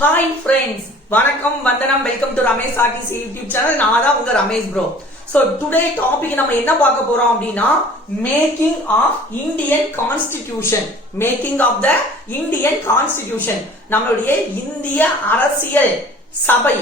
Hi friends, வணக்கம் வந்தனம் welcome to Ramesh RTC YouTube channel. நான் தான் உங்க Ramesh bro. So today topic நம்ம என்ன பார்க்க போறோம் அப்படின்னா making of Indian constitution. Making of the Indian constitution. நம்மளுடைய இந்திய அரசியல் சபை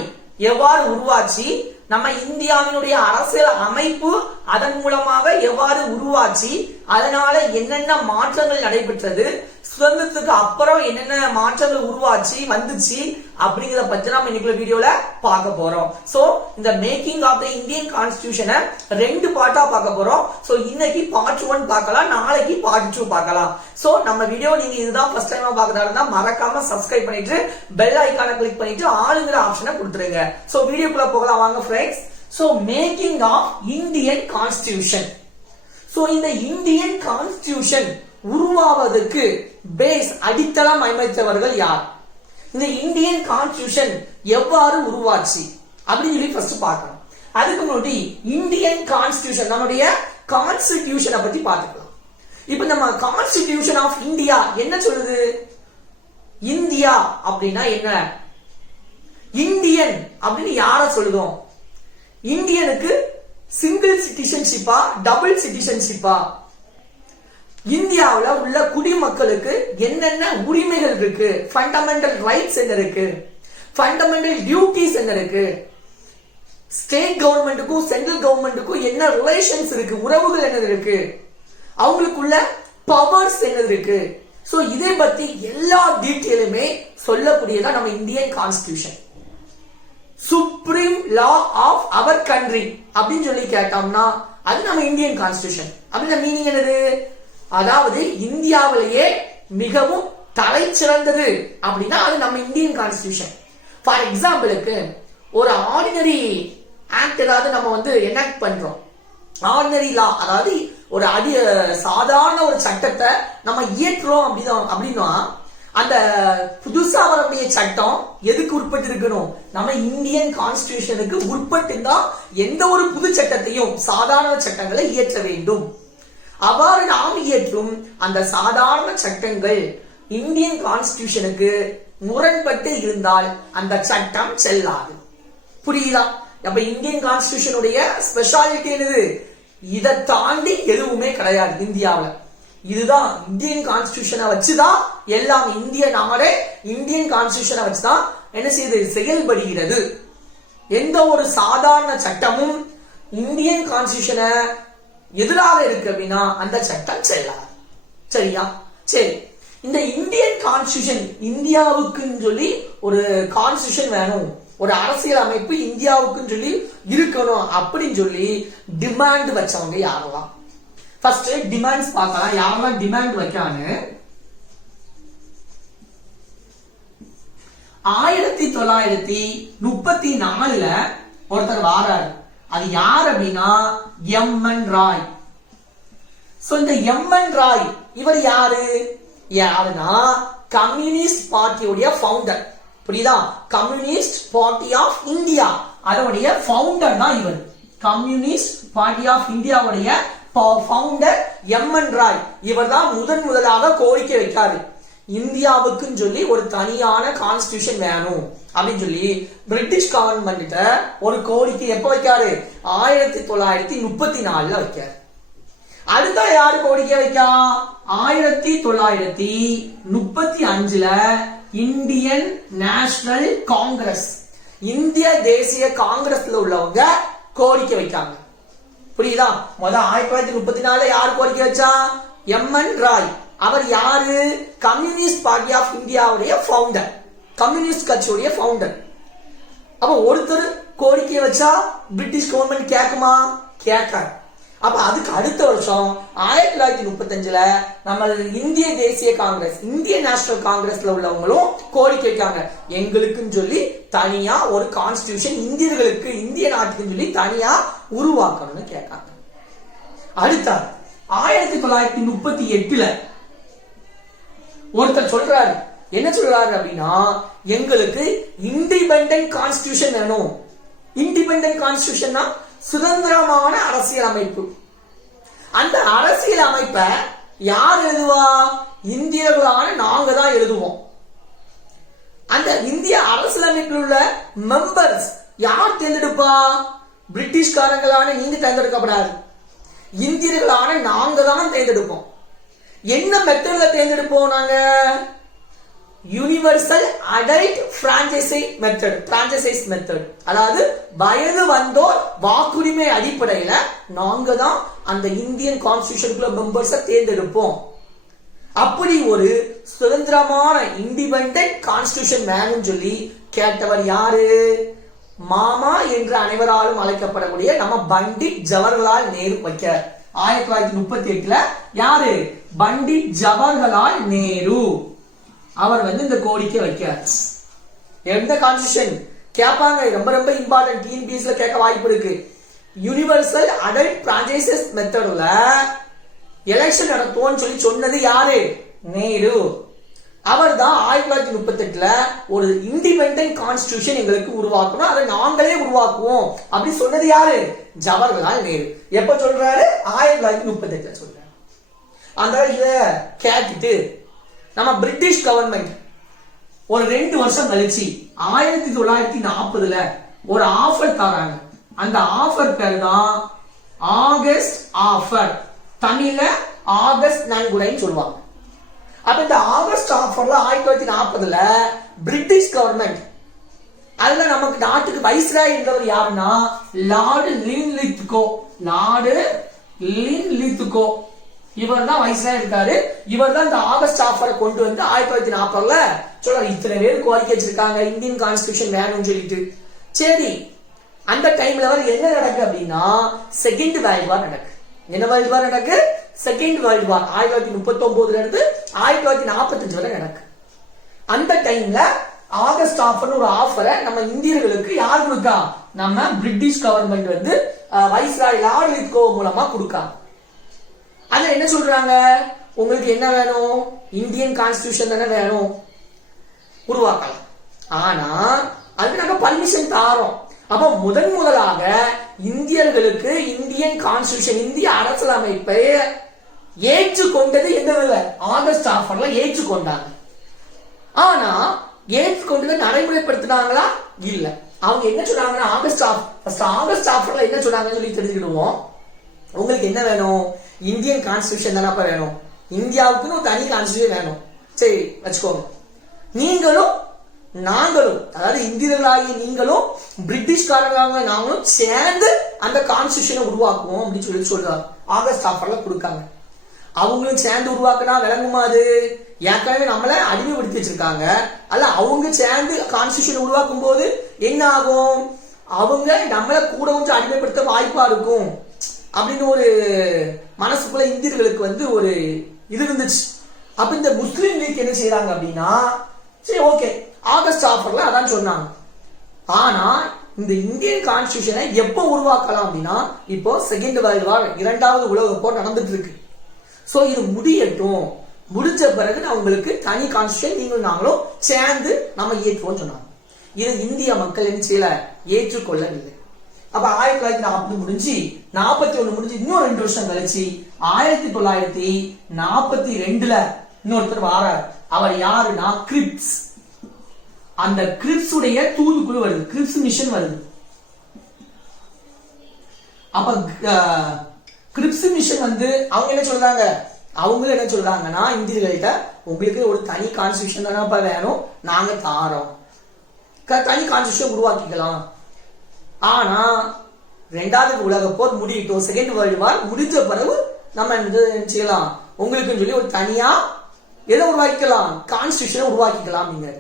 எவ்வாறு உருவாச்சு, நம்ம இந்தியாவினுடைய அரசியல் அமைப்பு அதன் மூலமாக எவ்வாறு உருவாச்சு, அதனால என்னென்ன மாற்றங்கள் நடைபெற்றது, சுதந்திரத்துக்கு அப்புறம் என்னென்ன மாற்றங்கள் உருவாச்சு வந்துச்சு அப்படிங்கறத பத்தி நம்ம இன்னைக்கு வீடியோல பார்க்க போறோம். சோ இந்த மேக்கிங் ஆஃப் த இந்தியன் கான்ஸ்டிடியூஷனை ரெண்டு பார்ட்டா பார்க்க போறோம். சோ இன்னைக்கு பார்ட் 1 பார்க்கலாம், நாளைக்கு பார்ட் 2 பார்க்கலாம். சோ நம்ம வீடியோ நீங்க இதுதான் ஃபர்ஸ்ட் டைமா பார்க்கறதா இருந்தா மறக்காம சப்ஸ்கிரைப் பண்ணிட்டு பெல் ஐகானை கிளிக் பண்ணிட்டு ஆளுங்கிற ஆப்ஷனை கொடுத்துருங்க. சோ வீடியோக்குள்ள போகலாம் வாங்க friends. So making of Indian constitution. So இந்த இந்தியன் கான்ஸ்டிடியூஷன் உருவாவதற்கு பேஸ் அடித்தளம் அமைத்தவர்கள் யார், இந்த இந்தியன் கான்ஸ்டிடியூஷன் எவ்வாறு உருவாச்சு அப்படின்னு சொல்லி ஃபர்ஸ்ட் பார்க்கணும். அதுக்கு முன்னாடி இந்தியன் கான்ஸ்டிடியூஷன் நம்முடைய கான்ஸ்டிடியூஷனை பத்தி பார்த்துக்கலாம். இப்ப நம்ம கான்ஸ்டிடியூஷன் ஆஃப் இந்தியா என்ன சொல்லுது, இந்தியா அப்படின்னா என்ன, இந்தியன் அப்படின்னு யார சொல்லுதோம், இந்தியனுக்கு சிங்கிள் சிட்டிசன்ஷிப்பா டபுள் சிட்டிசன்ஷிப்பா, இந்தியாவில் உள்ள குடிமக்களுக்கு என்னென்ன உரிமைகள் இருக்கு, ஃபண்டமெண்டல் ரைட்ஸ் என்ன இருக்கு, ஃபண்டமெண்டல் டியூட்டிஸ் என்ன இருக்கு, ஸ்டேட் கவர்மெண்ட்டுக்கும் சென்ட்ரல் கவர்மெண்ட்டுக்கும் என்ன ரிலேஷன்ஸ் இருக்கு, உறவுகள் என்ன இருக்கு, அவங்களுக்குள்ள பவர்ஸ் என்ன இருக்கு. சோ இதை பத்தி எல்லா டீட்டெயிலுமே சொல்லக்கூடியதா நம்ம Indian constitution. Supreme law of our country அப்படின்னு சொல்லி கேட்டோம்னா அது நம்ம இந்தியன் கான்ஸ்டிடியூஷன். அப்படின்னா மீனிங் என்னது, அதாவது இந்தியாவிலேயே மிகவும் தலை சிறந்தது அப்படின்னா அது நம்ம இந்தியன் கான்ஸ்டிடியூஷன். ஃபார் எக்ஸாம்பிளுக்கு ஒரு ஆர்டினரி ஆக்ட் ஏதாவது நம்ம எனாக்ட் பண்றோம், ஆர்டினரி லா அதாவது ஒரு சாதாரண ஒரு சட்டத்தை நம்ம இயற்றுறோம் அப்படின்னா அந்த புதுசா வரக்கூடிய சட்டம் எதுக்கு உட்பட்டு இருக்கணும், நம்ம இந்தியன் கான்ஸ்டிடியூஷனுக்கு உட்பட்டு தான் எந்த ஒரு புது சட்டத்தையும் சாதாரண சட்டங்களை இயற்ற வேண்டும். அவ்வாறு நாம் இயற்றும் அந்த சாதாரண சட்டங்கள் இந்தியன் கான்ஸ்டிடியூஷனுக்கு முரண்பட்டு இருந்தால் அந்த சட்டம் செல்லாது. புரியுதா? அப்ப இந்தியன் கான்ஸ்டிடியூஷனுடைய ஸ்பெஷாலிட்டி என்னது, இதை தாண்டி எதுவுமே கிடையாது இந்தியாவில். இதுதான் இந்தியன் கான்ஸ்டிடியூஷனை வச்சுதான் எல்லாம், இந்திய நாடே இந்தியன் கான்ஸ்டிடியூஷனை வச்சுதான் என்ன செய்யுது, செயல்படுகிறது. எந்த ஒரு சாதாரண சட்டமும் இந்தியன் கான்ஸ்டிடியூஷனை எதிராக இருக்கு அப்படின்னா அந்த சட்டம் செல்லாது. சரியா? சரி, இந்த இந்தியன் கான்ஸ்டிடியூஷன் இந்தியாவுக்குன்னு சொல்லி ஒரு கான்ஸ்டிடியூஷன் வேணும், ஒரு அரசியல் அமைப்பு இந்தியாவுக்குன்னு சொல்லி இருக்கணும் அப்படின்னு சொல்லி டிமாண்ட் வச்சவங்க யாரெல்லாம், ஃபர்ஸ்ட் டிமாண்ட்ஸ் பார்க்கலாம். யாரெல்லாம் டிமாண்ட் வைக்கான்னு 1934 ஒருத்தர் வாராரு. அது யார் அப்படின்னா எம்.என். ராய். சோ இந்த எம்.என். ராய் இவர் யாருன்னா கம்யூனிஸ்ட் பார்ட்டியோட ஃபவுண்டர். புரியுதா? கம்யூனிஸ்ட் பார்ட்டி ஆஃப் இந்தியா அதோடைய ஃபவுண்டர் தான் இவர். கம்யூனிஸ்ட் பார்ட்டி ஆஃப் இந்தியாவுடைய ஃபவுண்டர் எம்.என். ராய். இவர் தான் முதலாக கோரிக்கை வைக்காரு, இந்தியாவுக்குன்னு சொல்லி ஒரு தனியான கான்ஸ்டிடியூஷன் வேணும் அப்படின்னு சொல்லி பிரிட்டிஷ் கவர்மெண்ட் ஒரு கோரிக்கை எப்ப வைக்காரு, 1934 வைக்காரு. அடுத்த யாரு கோரிக்கை வைக்கா, 1935 இந்தியன் நேஷனல் காங்கிரஸ், இந்திய தேசிய காங்கிரஸ்ல உள்ளவங்க கோரிக்கை வைக்காங்க. புரியுதா? 1934 யார் கோரிக்கை வச்சா, எம்.என். ராய். அவர் யாரு, கம்யூனிஸ்ட் பார்ட்டி ஆஃப் இந்தியாவுடைய ஃபவுண்டர், கம்யூனிஸ்ட் கட்சியுடைய ஃபவுண்டர். அப்ப ஒருத்தர் கோரிக்கை வச்சா பிரிட்டிஷ் கவர்மெண்ட் கேட்குமா, கேட்காது. அப்ப அதுக்கு அடுத்த வருஷம் 1935 நம்ம இந்திய தேசிய காங்கிரஸ், இந்திய நேஷனல் காங்கிரஸ்ல உள்ளவங்களும் கோரிக்கை வைக்காங்க, எங்களுக்குன்னு சொல்லி தனியா ஒரு கான்ஸ்டிடியூஷன் இந்தியர்களுக்கு, இந்திய நாட்டுக்குன்னு சொல்லி தனியா உருவாக்கணும்னு கேட்காங்க. அடுத்த 1938 ஒருத்தர் சொல்றாரு, என்ன சொல்றாரு அப்படின்னா எங்களுக்கு இண்டிபெண்டன்ட் கான்ஸ்டிடியூஷன் வேணும். இண்டிபெண்டன்ட் கான்ஸ்டிடியூஷன்னா சுதந்திரமான அரசியல் அமைப்பு. அந்த அரசியல் அமைப்பை யார் எழுதுவா, இந்தியர்களான நாங்க தான் எழுதுவோம். அந்த இந்திய அரசியலமைப்பில் உள்ள மெம்பர்ஸ் யார் தேர்ந்தெடுப்பா? பிரிட்டிஷ்காரங்களான நீங்க தேர்ந்தெடுக்கப்படாது, இந்தியர்களான நாங்க தான் தேர்ந்தெடுப்போம். என்ன மெத்தட்ல தேர்ந்தெடுப்போம்? நாங்க யூனிவர்சல் அடல்ட் பிரான்சைஸ் மெத்தட், அதாவது வயது வந்தோர் வாக்குரிமை அடிப்படையில நாங்க தான் அந்த இந்தியன் கான்ஸ்டிடியூஷனுக்குள்ள மெம்பர்ஸை தேர்ந்தெடுப்போம். அப்படி ஒரு சுதந்திரமான இண்டிபெண்டன்ட் கான்ஸ்டிடியூஷன் வேணும்னு சொல்லி கேட்டவர் யாரு? மாமா என்று அனைவராலும் அழைக்கப்படக்கூடிய நம்ம பண்டிட் ஜவஹர்லால் நேரு வைக்க 1938 யாரு? பண்டிட் ஜவஹர்லால் நேரு அவர் இந்த கோரிக்கை வைக்கிறார். எந்த கான்ஸ்டிடியூஷன் கேட்பாங்க, ரொம்ப ரொம்ப இம்பார்ட்டன்ட், டிஎன்பிஎஸ்ல கேட்க வாய்ப்பு இருக்கு. யூனிவர்சல் அடல்ட் பிரான்சைஸ் மெத்தட்ல எலெக்ஷன் நடத்துவோம்னு சொல்லி சொன்னது யாரு? நேரு. அவர் தான் 1938 ஒரு இண்டிபெண்டன்ட் கான்ஸ்டிடியூஷன் எங்களுக்கு உருவாக்கணும், அதை நாங்களே உருவாக்குவோம் அப்படி சொன்னது யாரு? ஜவஹர்லால் நேரு. எப்ப சொல்றாரு? 1938 சொல்றாரு. அந்த இத கேட்டுட்டு நம்ம பிரிட்டிஷ் கவர்மெண்ட் ஒரு 2 வருஷம் கழிச்சு 1940 ஒரு ஆஃபர் தராங்க. அந்த ஆஃபர் பேர் தான் ஆகஸ்ட் ஆஃபர், தமிழ்ல ஆகஸ்ட் நன்கொடைன்னு சொல்லுவாங்க. அப்ப இந்த ஆகஸ்ட் ஆஃபர்ல 1940 பிரிட்டிஷ் கவர்மெண்ட், அதுல நமக்கு நாட்டுக்கு வைஸ்ராய் என்றவர் யாருன்னா லார்டு லின்லித்கோ. இவர் தான் வைஸ்ராய் இருக்காரு. இவர் தான் இந்த ஆகஸ்ட் ஆஃபரை கொண்டு வந்து 1940 சொல்றாரு, இத்தனை பேர் கோரிக்கை வச்சிருக்காங்க இந்தியன் கான்ஸ்டிடியூஷன் வேணும்னு சொல்லிட்டு. சரி, அந்த டைம்ல என்ன நடக்கு அப்படின்னா செகண்ட் வேர்ல்ட் வார் நடக்கு. என்ன வேர்ல்ட் வார் நடக்கு? செகண்ட் வேர்ல்ட் வார் 1939 இருந்து 1945 வரை நடக்கு. அந்த டைம்ல ஆகஸ்ட் ஆஃபர் ஒரு ஆஃபரை நம்ம இந்தியர்களுக்கு யார் கொடுக்கா? நம்ம British government viceroy Lord Linlithgow மூலமா கொடுக்காங்க. அதுல என்ன சொல்றாங்க? உங்களுக்கு என்ன வேணும்? இந்தியன் கான்ஸ்டிடியூஷன் தானே வேணும், உருவாக்கலாம். ஆனா அதுக்கு நாங்க பர்மிஷன் தாரோம். அப்ப முதலாக இந்தியர்களுக்கு இந்தியன் கான்ஸ்டிடியூஷன், இந்திய அரசியலமைப்பை ஏற்றுக்கொண்டது என்ன? ஆகஸ்ட் ஆஃபர்ல ஏற்றுக்கொண்டாங்க. ஆனா ஏற்றுக்கொண்டதை நடைமுறைப்படுத்தினாங்களா? இல்ல. அவங்க என்ன சொன்னாங்கன்னா ஆகஸ்ட் ஆஃபர்ல என்ன சொன்னாங்கன்னு சொல்லி தெரிஞ்சுக்கிடுவோம். உங்களுக்கு என்ன வேணும்? இந்தியன் கான்ஸ்டிடியூஷன் தானே வேணும், இந்தியாவுக்குன்னு ஒரு தனி கான்ஸ்டிடியூஷன் வேணும். சரி வச்சுக்கோங்க. நீங்களும் நாங்களும், அதாவது இந்தியர்களாகிய நீங்களும் பிரிட்டிஷ்காரங்களாக நாங்களும் சேர்ந்து அந்த கான்ஸ்டிடியூஷனை உருவாக்குவோம் அப்படின்னு சொல்லி சொல்றாங்க. ஆகஸ்ட் ஆஃபர்ல கொடுக்காங்க. அவங்களும் சேர்ந்து உருவாக்குனா விளங்குமா? அது ஏற்கனவே நம்மள அடிமைப்படுத்தி வச்சிருக்காங்க. அல்ல, அவங்க சேர்ந்து கான்ஸ்டிடியூஷன் உருவாக்கும் போது என்ன ஆகும்? அவங்க நம்மள கூட கொஞ்சம் அடிமைப்படுத்த வாய்ப்பா இருக்கும் அப்படின்னு ஒரு மனசுக்குள்ள இந்தியர்களுக்கு ஒரு இது இருந்துச்சு. அப்ப இந்த முஸ்லீம் லீக் என்ன செய்யறாங்க அப்படின்னா, சரி ஓகே ஆகஸ்ட் ஆஃபர்ல அதான் சொன்னாங்க. ஆனா இந்த இந்தியன் கான்ஸ்டிடியூஷனை எப்போ உருவாக்கலாம் அப்படின்னா, இப்போ செகண்ட் வேர்ல்ட் வார், 2வது உலக போர் நடந்துட்டு இருக்கு. சோ இது முடியட்டும், முடிஞ்ச பிறகு நான் உங்களுக்கு தனி கான்ஸ்டிடியூஷன் நீங்களும் நாங்களும் சேர்ந்து நம்ம ஏற்றுவோம் சொன்னாங்க. இது இந்திய மக்கள் என்ன செய்யல? ஏற்றுக்கொள்ளவில்லை. அப்ப 1940 முடிஞ்சு 41 முடிஞ்சு இன்னும் 2 வருஷம் கழிச்சு 1942 இன்னொருத்தர் வாரார். அவர் யாருன்னா கிரிப்ஸ். அந்த கிரிப்ஸ் உடைய தூதுக்குழு வருது, கிரிப்ஸ் மிஷன் வருது. அப்ப கிரிப்ஸ் மிஷன் அவங்க என்ன சொல்றாங்க? அவங்களும் என்ன சொல்றாங்கன்னா இந்தியர்கள்ட்ட, உங்களுக்கு ஒரு தனி கான்ஸ்டிடியூஷன் தானப்பா வேணும், நாங்க தாரோம், தனி கான்ஸ்டிடியூஷன் உருவாக்கிக்கலாம். ஆனா 2வது உலக போர் முடியட்டும், செகண்ட் வேர்ல்டு வார் முடிஞ்ச பிறகு நம்ம செய்யலாம், உங்களுக்கு சொல்லி ஒரு தனியா எதை உருவாக்கிக்கலாம்? கான்ஸ்டிடியூஷனை உருவாக்கிக்கலாம். நீங்க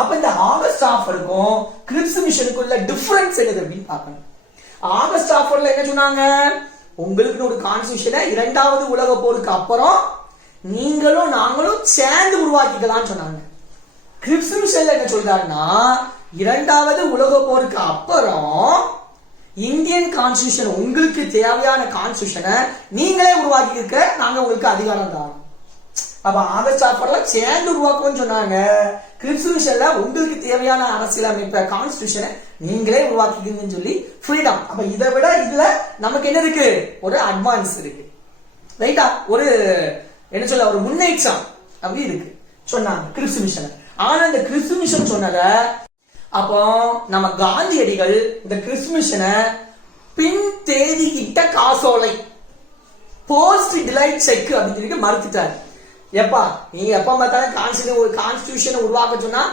அப்ப இந்த ஆகஸ்ட் ஆஃபருக்கும் கிரிப்ஸ் மிஷனுக்குள்ள டிஃபரன்ஸ் என்னது அப்படின்னு பாக்கணும். ஆகஸ்ட் ஆஃபர்ல என்ன சொன்னாங்க? உங்களுக்கு ஒரு கான்ஸ்டிடியூஷனை 2வது உலக போருக்கு அப்புறம் நீங்களும் நாங்களும் சேர்ந்து உருவாக்கிக்கலாம் சொன்னாங்க. கிரிப்ஸ் மிஷன்ல என்ன சொல்றாருன்னா, 2வது உலக போருக்கு அப்புறம் இந்தியன் கான்ஸ்டிடியூஷன், உங்களுக்கு தேவையான கான்ஸ்டிடியூஷனை நீங்களே உருவாக்கி இருக்க நாங்க உங்களுக்கு அதிகாரம் தான். அப்ப ஆகஸ்ட் ஆஃபர்ல சேர்ந்து உருவாக்குவோம்னு சொன்னாங்க. கிரிப்ஸ் மிஷன்ல உங்களுக்கு தேவையான அரசியலமைப்பை கான்ஸ்டிடியூஷனை நீங்களே உருவாக்கிக்கீங்கன்னு சொல்லி ஃப்ரீடம். அப்ப இதை விட இதுல நமக்கு என்ன இருக்கு? ஒரு அட்வான்ஸ் இருக்கு, ரைட்டா? ஒரு என்ன சொல்ல, ஒரு முன்னேற்றம் அப்படி இருக்கு சொன்னாங்க கிரிப்ஸ் மிஷன். ஆனா இந்த கிரிப்ஸ் மிஷன் சொன்னத அப்போ நம்ம காந்தியடிகள் இந்த கிறிஸ் மிஷனை பின் தேதியிட்ட காசோலை போஸ்ட் டிலைட் செக் அப்படின்னு சொல்லிட்டு மறுத்துட்டாரு. எப்பா நீங்க எப்ப பார்த்தாலும் கான்ஸ்டிடியூஷன் உருவாக்க சொன்னா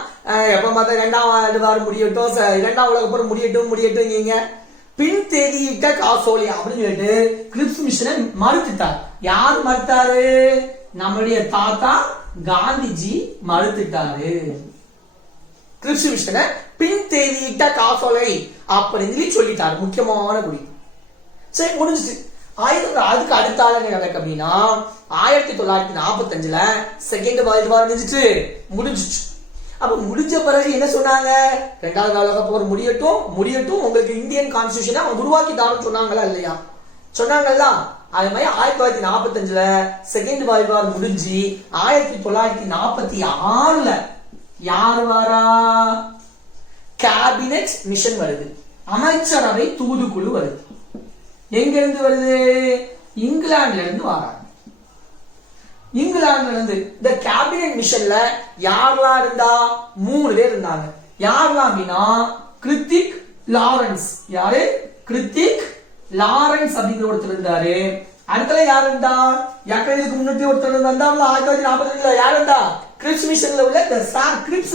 எப்ப பார்த்தா 2வது வாரம் முடியட்டும், 2ஆம் உலக போர் முடியட்டும் நீங்க பின் தேதியிட்ட காசோலை அப்படின்னு சொல்லிட்டு கிறிப்ஸ் மிஷனை மறுத்துட்டார். யார் மறுத்தாரு? நம்மளுடைய தாத்தா காந்திஜி மறுத்துட்டாரு. கிறிப்ஸ் மிஷனை பின் தேதியிட்ட காசோலை அப்படின்னு சொல்லிட்டாரு. முக்கியமான குடி. சரி, முடிஞ்சிச்சு. அதுக்கு அடுத்த ஆள் என்ன நடக்கு அப்படின்னா 1945 செகண்ட் வேர்ல்ட் வார் முடிஞ்சிச்சு. அப்ப முடிஞ்ச பிறகு என்ன சொன்னாங்க? 2வது உலக போர் முடியட்டும் உங்களுக்கு இந்தியன் கான்ஸ்டிடியூஷனை அவங்க உருவாக்கி தாரும் சொன்னாங்களா இல்லையா? சொன்னாங்கல்ல. அது மாதிரி 1945 செகண்ட் வேர்ல்ட் வார் முடிஞ்சு 1946 யார் வாரா? கேபினெட் மிஷன் வருது, அமைச்சரவை தூதுக்குழு வருது. எங்க இருந்து வருது? இங்கிலாந்துல இருந்து வராங்க. இங்கிலாந்துல இருந்து இந்த கேபினெட் மிஷன்ல யாரெல்லாம் இருந்தா? 3 பேர் இருந்தாங்க. யாரெல்லாம் அப்படின்னா கிருத்திக் லாரன்ஸ். யாரு? கிருத்திக் லாரன்ஸ் அப்படிங்கிற ஒருத்தர் இருந்தாரு. அடுத்தல யார் இருந்தா? இதுக்கு முன்னாடி ஒருத்தர் இருந்தா 1945 யார் இருந்தா? கிரிப்ஸ் மிஷன்ல உள்ள சார் கிரிப்ஸ்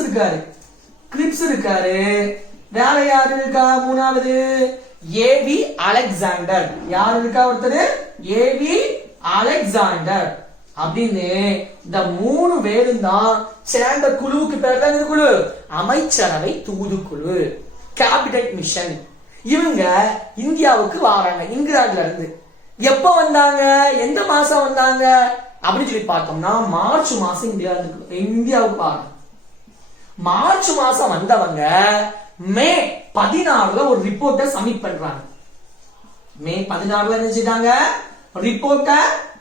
இருக்காரு. வேற யாரு இருக்கா? 3வது ஏவி அலெக்சாண்டர். யாரு இருக்கா? ஒருத்தர் ஏவி அலெக்சாண்டர் அப்படின்னு இந்த 3 பேரும் தான் சேர்ந்த குழுவுக்கு பேர் தான் இந்த குழு அமைச்சரவை தூதுக்குழு, கேபினெட் மிஷன். இவங்க இந்தியாவுக்கு வராங்க இங்கிலாந்துல இருந்து. எப்ப வந்தாங்க? எந்த மாசம் வந்தாங்க அப்படின்னு சொல்லி பார்த்தோம்னா மார்ச் மாசம் இந்தியாவுக்கு வராங்க. மார்ச் மாசம் வந்தவங்க மே 16 ஒரு ரிப்போர்ட்டை சப்மிட் பண்றாங்க. மே 16 என்ன செஞ்சாங்க? ரிப்போர்ட்டை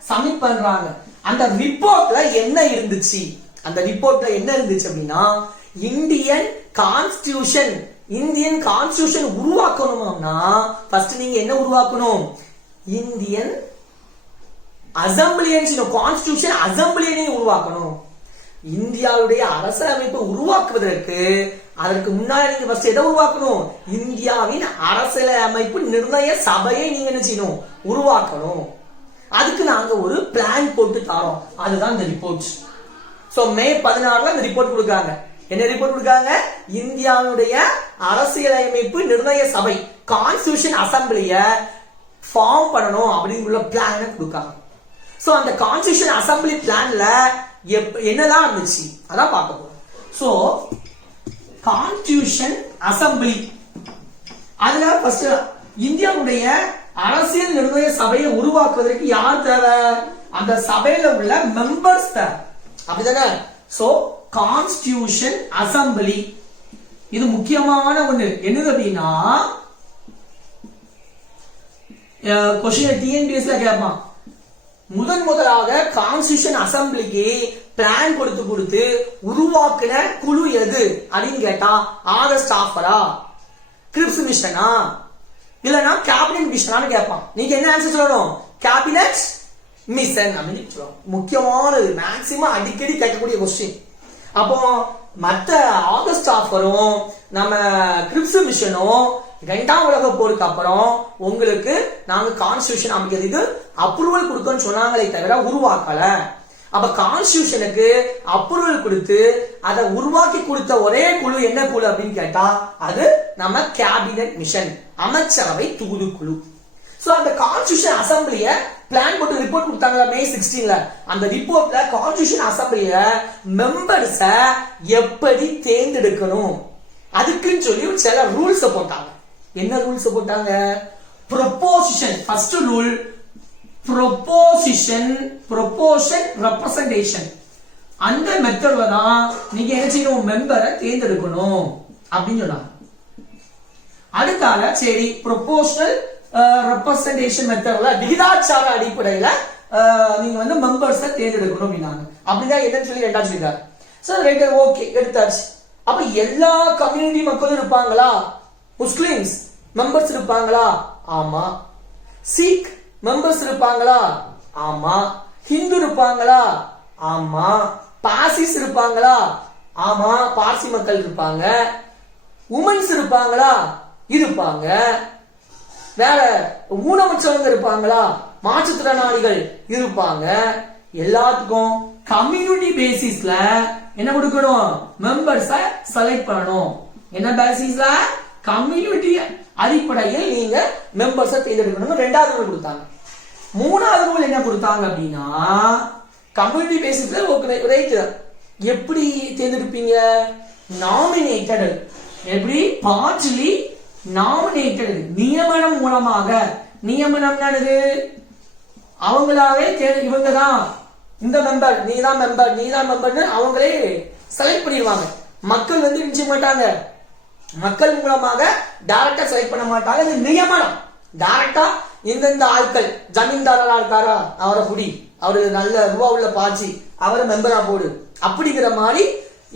சப்மிட் பண்றாங்க. அந்த ரிப்போர்ட்ல என்ன இருந்துச்சு? அப்படின்னா இந்தியன் கான்ஸ்டிடியூஷன் உருவாக்கணும்னா ஃபர்ஸ்ட் நீங்க என்ன உருவாக்கணும்? இந்தியன் கான்ஸ்டிடியூஷன் அசம்பிளியை உருவாக்கணும். இந்தியாவுடைய அரசியலமைப்பு உருவாக்குவதற்கு அதற்கு முன்னாடி நீங்க ஃபர்ஸ்ட் எதை உருவாக்கணும்? இந்தியாவின் அரசியலமைப்பு நிர்ணய சபையை நீங்க என்ன செய்யணும்? உருவாக்கணும். அதுக்கு நாங்க ஒரு பிளான் போட்டு தரோம். அதுதான் இந்த ரிப்போர்ட். சோ மே 16 இந்த ரிப்போர்ட் கொடுக்காங்க. என்ன ரிப்போர்ட் கொடுக்காங்க? இந்தியாவுடைய அரசியலமைப்பு நிர்ணய சபை கான்ஸ்டிடியூஷன் அசம்பிளிய ஃபார்ம் பண்ணணும் அப்படிங்கிற பிளான் கொடுக்காங்க. சோ அந்த கான்ஸ்டிடியூஷன் அசம்பிளி பிளான்ல என்னதான் இருந்துச்சு அதான் பார்க்க போறோம். சோ கான்ஸ்டிடியூஷன் அசம்பிளி அதுல ஃபர்ஸ்ட் இந்தியாவுடைய அரசியல் நிர்ணய சபையை உருவாக்குவதற்கு யார் தேவை? அந்த சபையில உள்ள மெம்பர்ஸ் தேவை. அப்படிதானே? சோ கான்ஸ்டிடியூஷன் அசம்பிளி இது முக்கியமான ஒண்ணு. என்னது அப்படின்னா கொஸ்டின் டிஎன்பிஎஸ்ல கேட்பான். முதலாக கான்ஸ்டிடியூஷன் அசம்பிளிக்கு பிளான் கொடுத்து உருவாக்குன குழு எது அப்படின்னு கேட்டா ஆகஸ்ட் ஆஃபரா, கிரிப்ஸ் மிஷனா, இல்லனா கேபினெட் மிஷனான்னு கேட்பான். நீங்க என்ன ஆன்சர் சொல்லணும்? கேபினெட் மிஷன் அப்படின்னு சொல்லணும். முக்கியமானது, மேக்சிமம் அடிக்கடி கேட்கக்கூடிய கொஸ்டின். அப்போ மற்ற ஆகஸ்ட் ஆஃபரும் நம்ம கிரிப்ஸ் மிஷனும் 2ஆம் உலக போருக்கு அப்புறம் உங்களுக்கு நாங்க கான்ஸ்டிடியூஷன் அமைக்கிறதுக்கு அப்ரூவல் கொடுக்கணும்னு சொன்னாங்களே தவிர உருவாக்கல. அப்ப கான்ஸ்டிடியூஷனுக்கு அப்ரூவல் கொடுத்து அதை உருவாக்கி கொடுத்த ஒரே குழு என்ன குழு அப்படின்னு கேட்டா அது நம்ம கேபினெட் மிஷன், அமைச்சரவை தூதுக்குழு. சோ அந்த கான்ஸ்டிடியூஷன் அசம்பிளிய பிளான் போட்டு ரிப்போர்ட் கொடுத்தாங்களா மே 16ல. அந்த ரிப்போர்ட்ல கான்ஸ்டிடியூஷன் அசம்பிளிய மெம்பர்ஸ எப்படி தேர்ந்தெடுக்கணும் அதுக்குன்னு சொல்லி சில ரூல்ஸ் போட்டாங்க. என்ன ரூல்ஸ் போட்டாங்க? Proposition. First rule proposition, proportion, representation. அந்த மெத்தட்ல தான் நீங்க என்ன செய்யணும்? மெம்பரை தேர்ந்தெடுக்கணும் அப்படின்னு சொன்னாங்க. அதுக்காக சரி ப்ரொபோஷனல் ரெப்ரசன்டேஷன் மெத்தட்ல விகிதாச்சார அடிப்படையில நீங்க வந்து மெம்பர்ஸ தேர்ந்தெடுக்கணும் அப்படின்னாங்க. அப்படிதான் என்னன்னு சொல்லி ரெண்டா சொல்லிட்டாரு. சோ ரைட், ஓகே, எடுத்தாச்சு. அப்ப எல்லா கம்யூனிட்டி மக்களும் இருப்பாங்களா? முஸ்லிம்ஸ் மெம்பர்ஸ் இருப்பாங்களா? ஆமா. சீக் மெம்பர்ஸ் இருப்பாங்களா? ஆமா. ஹிந்து இருப்பாங்களா? ஆமா. பாசிஸ் இருப்பாங்களா? ஆமா, பார்சி மக்கள் இருப்பாங்க. உமன்ஸ் இருப்பாங்களா? இருப்பாங்க. வேற ஊனமுற்றவங்க இருப்பாங்களா? மாற்றுத்திறனாளிகள் இருப்பாங்க. எல்லாத்துக்கும் கம்யூனிட்டி பேசிஸ்ல என்ன கொடுக்கணும்? மெம்பர்ஸ செலக்ட் பண்ணணும். என்ன பேசிஸ்ல? கம்யூனிட்டி அடிப்படையில் நீங்க மெம்பர்ஸ தேர்ந்தெடுக்கணும். ரெண்டாவது ரூல் கொடுத்தாங்க. மூணாவது ரூல் என்ன கொடுத்தாங்க அப்படின்னா, கம்யூனிட்டி பேசிஸ்ல ரைட் எப்படி தேர்ந்தெடுப்பீங்க? நாமினேட்டட். எப்படி? Partly nominated. நியமனம் மூலமாக. நியமனம் அவங்களாவே இவங்க தான் இந்த மெம்பர், நீ தான் மெம்பர், நீ தான் மெம்பர்னு அவங்களே செலக்ட் பண்ணிடுவாங்க. மக்கள் நினைச்ச மாட்டாங்க. மக்கள் மூலமாக டைரக்டா செலக்ட் பண்ண மாட்டாங்க. இது நியமனம். டைரக்டா இந்த ஆட்கள், ஜமீன்தாரா இருக்காரா, அவரை குடி, அவரு நல்ல ரூபா உள்ள பாச்சி, அவரை மெம்பரா போடு அப்படிங்கிற மாதிரி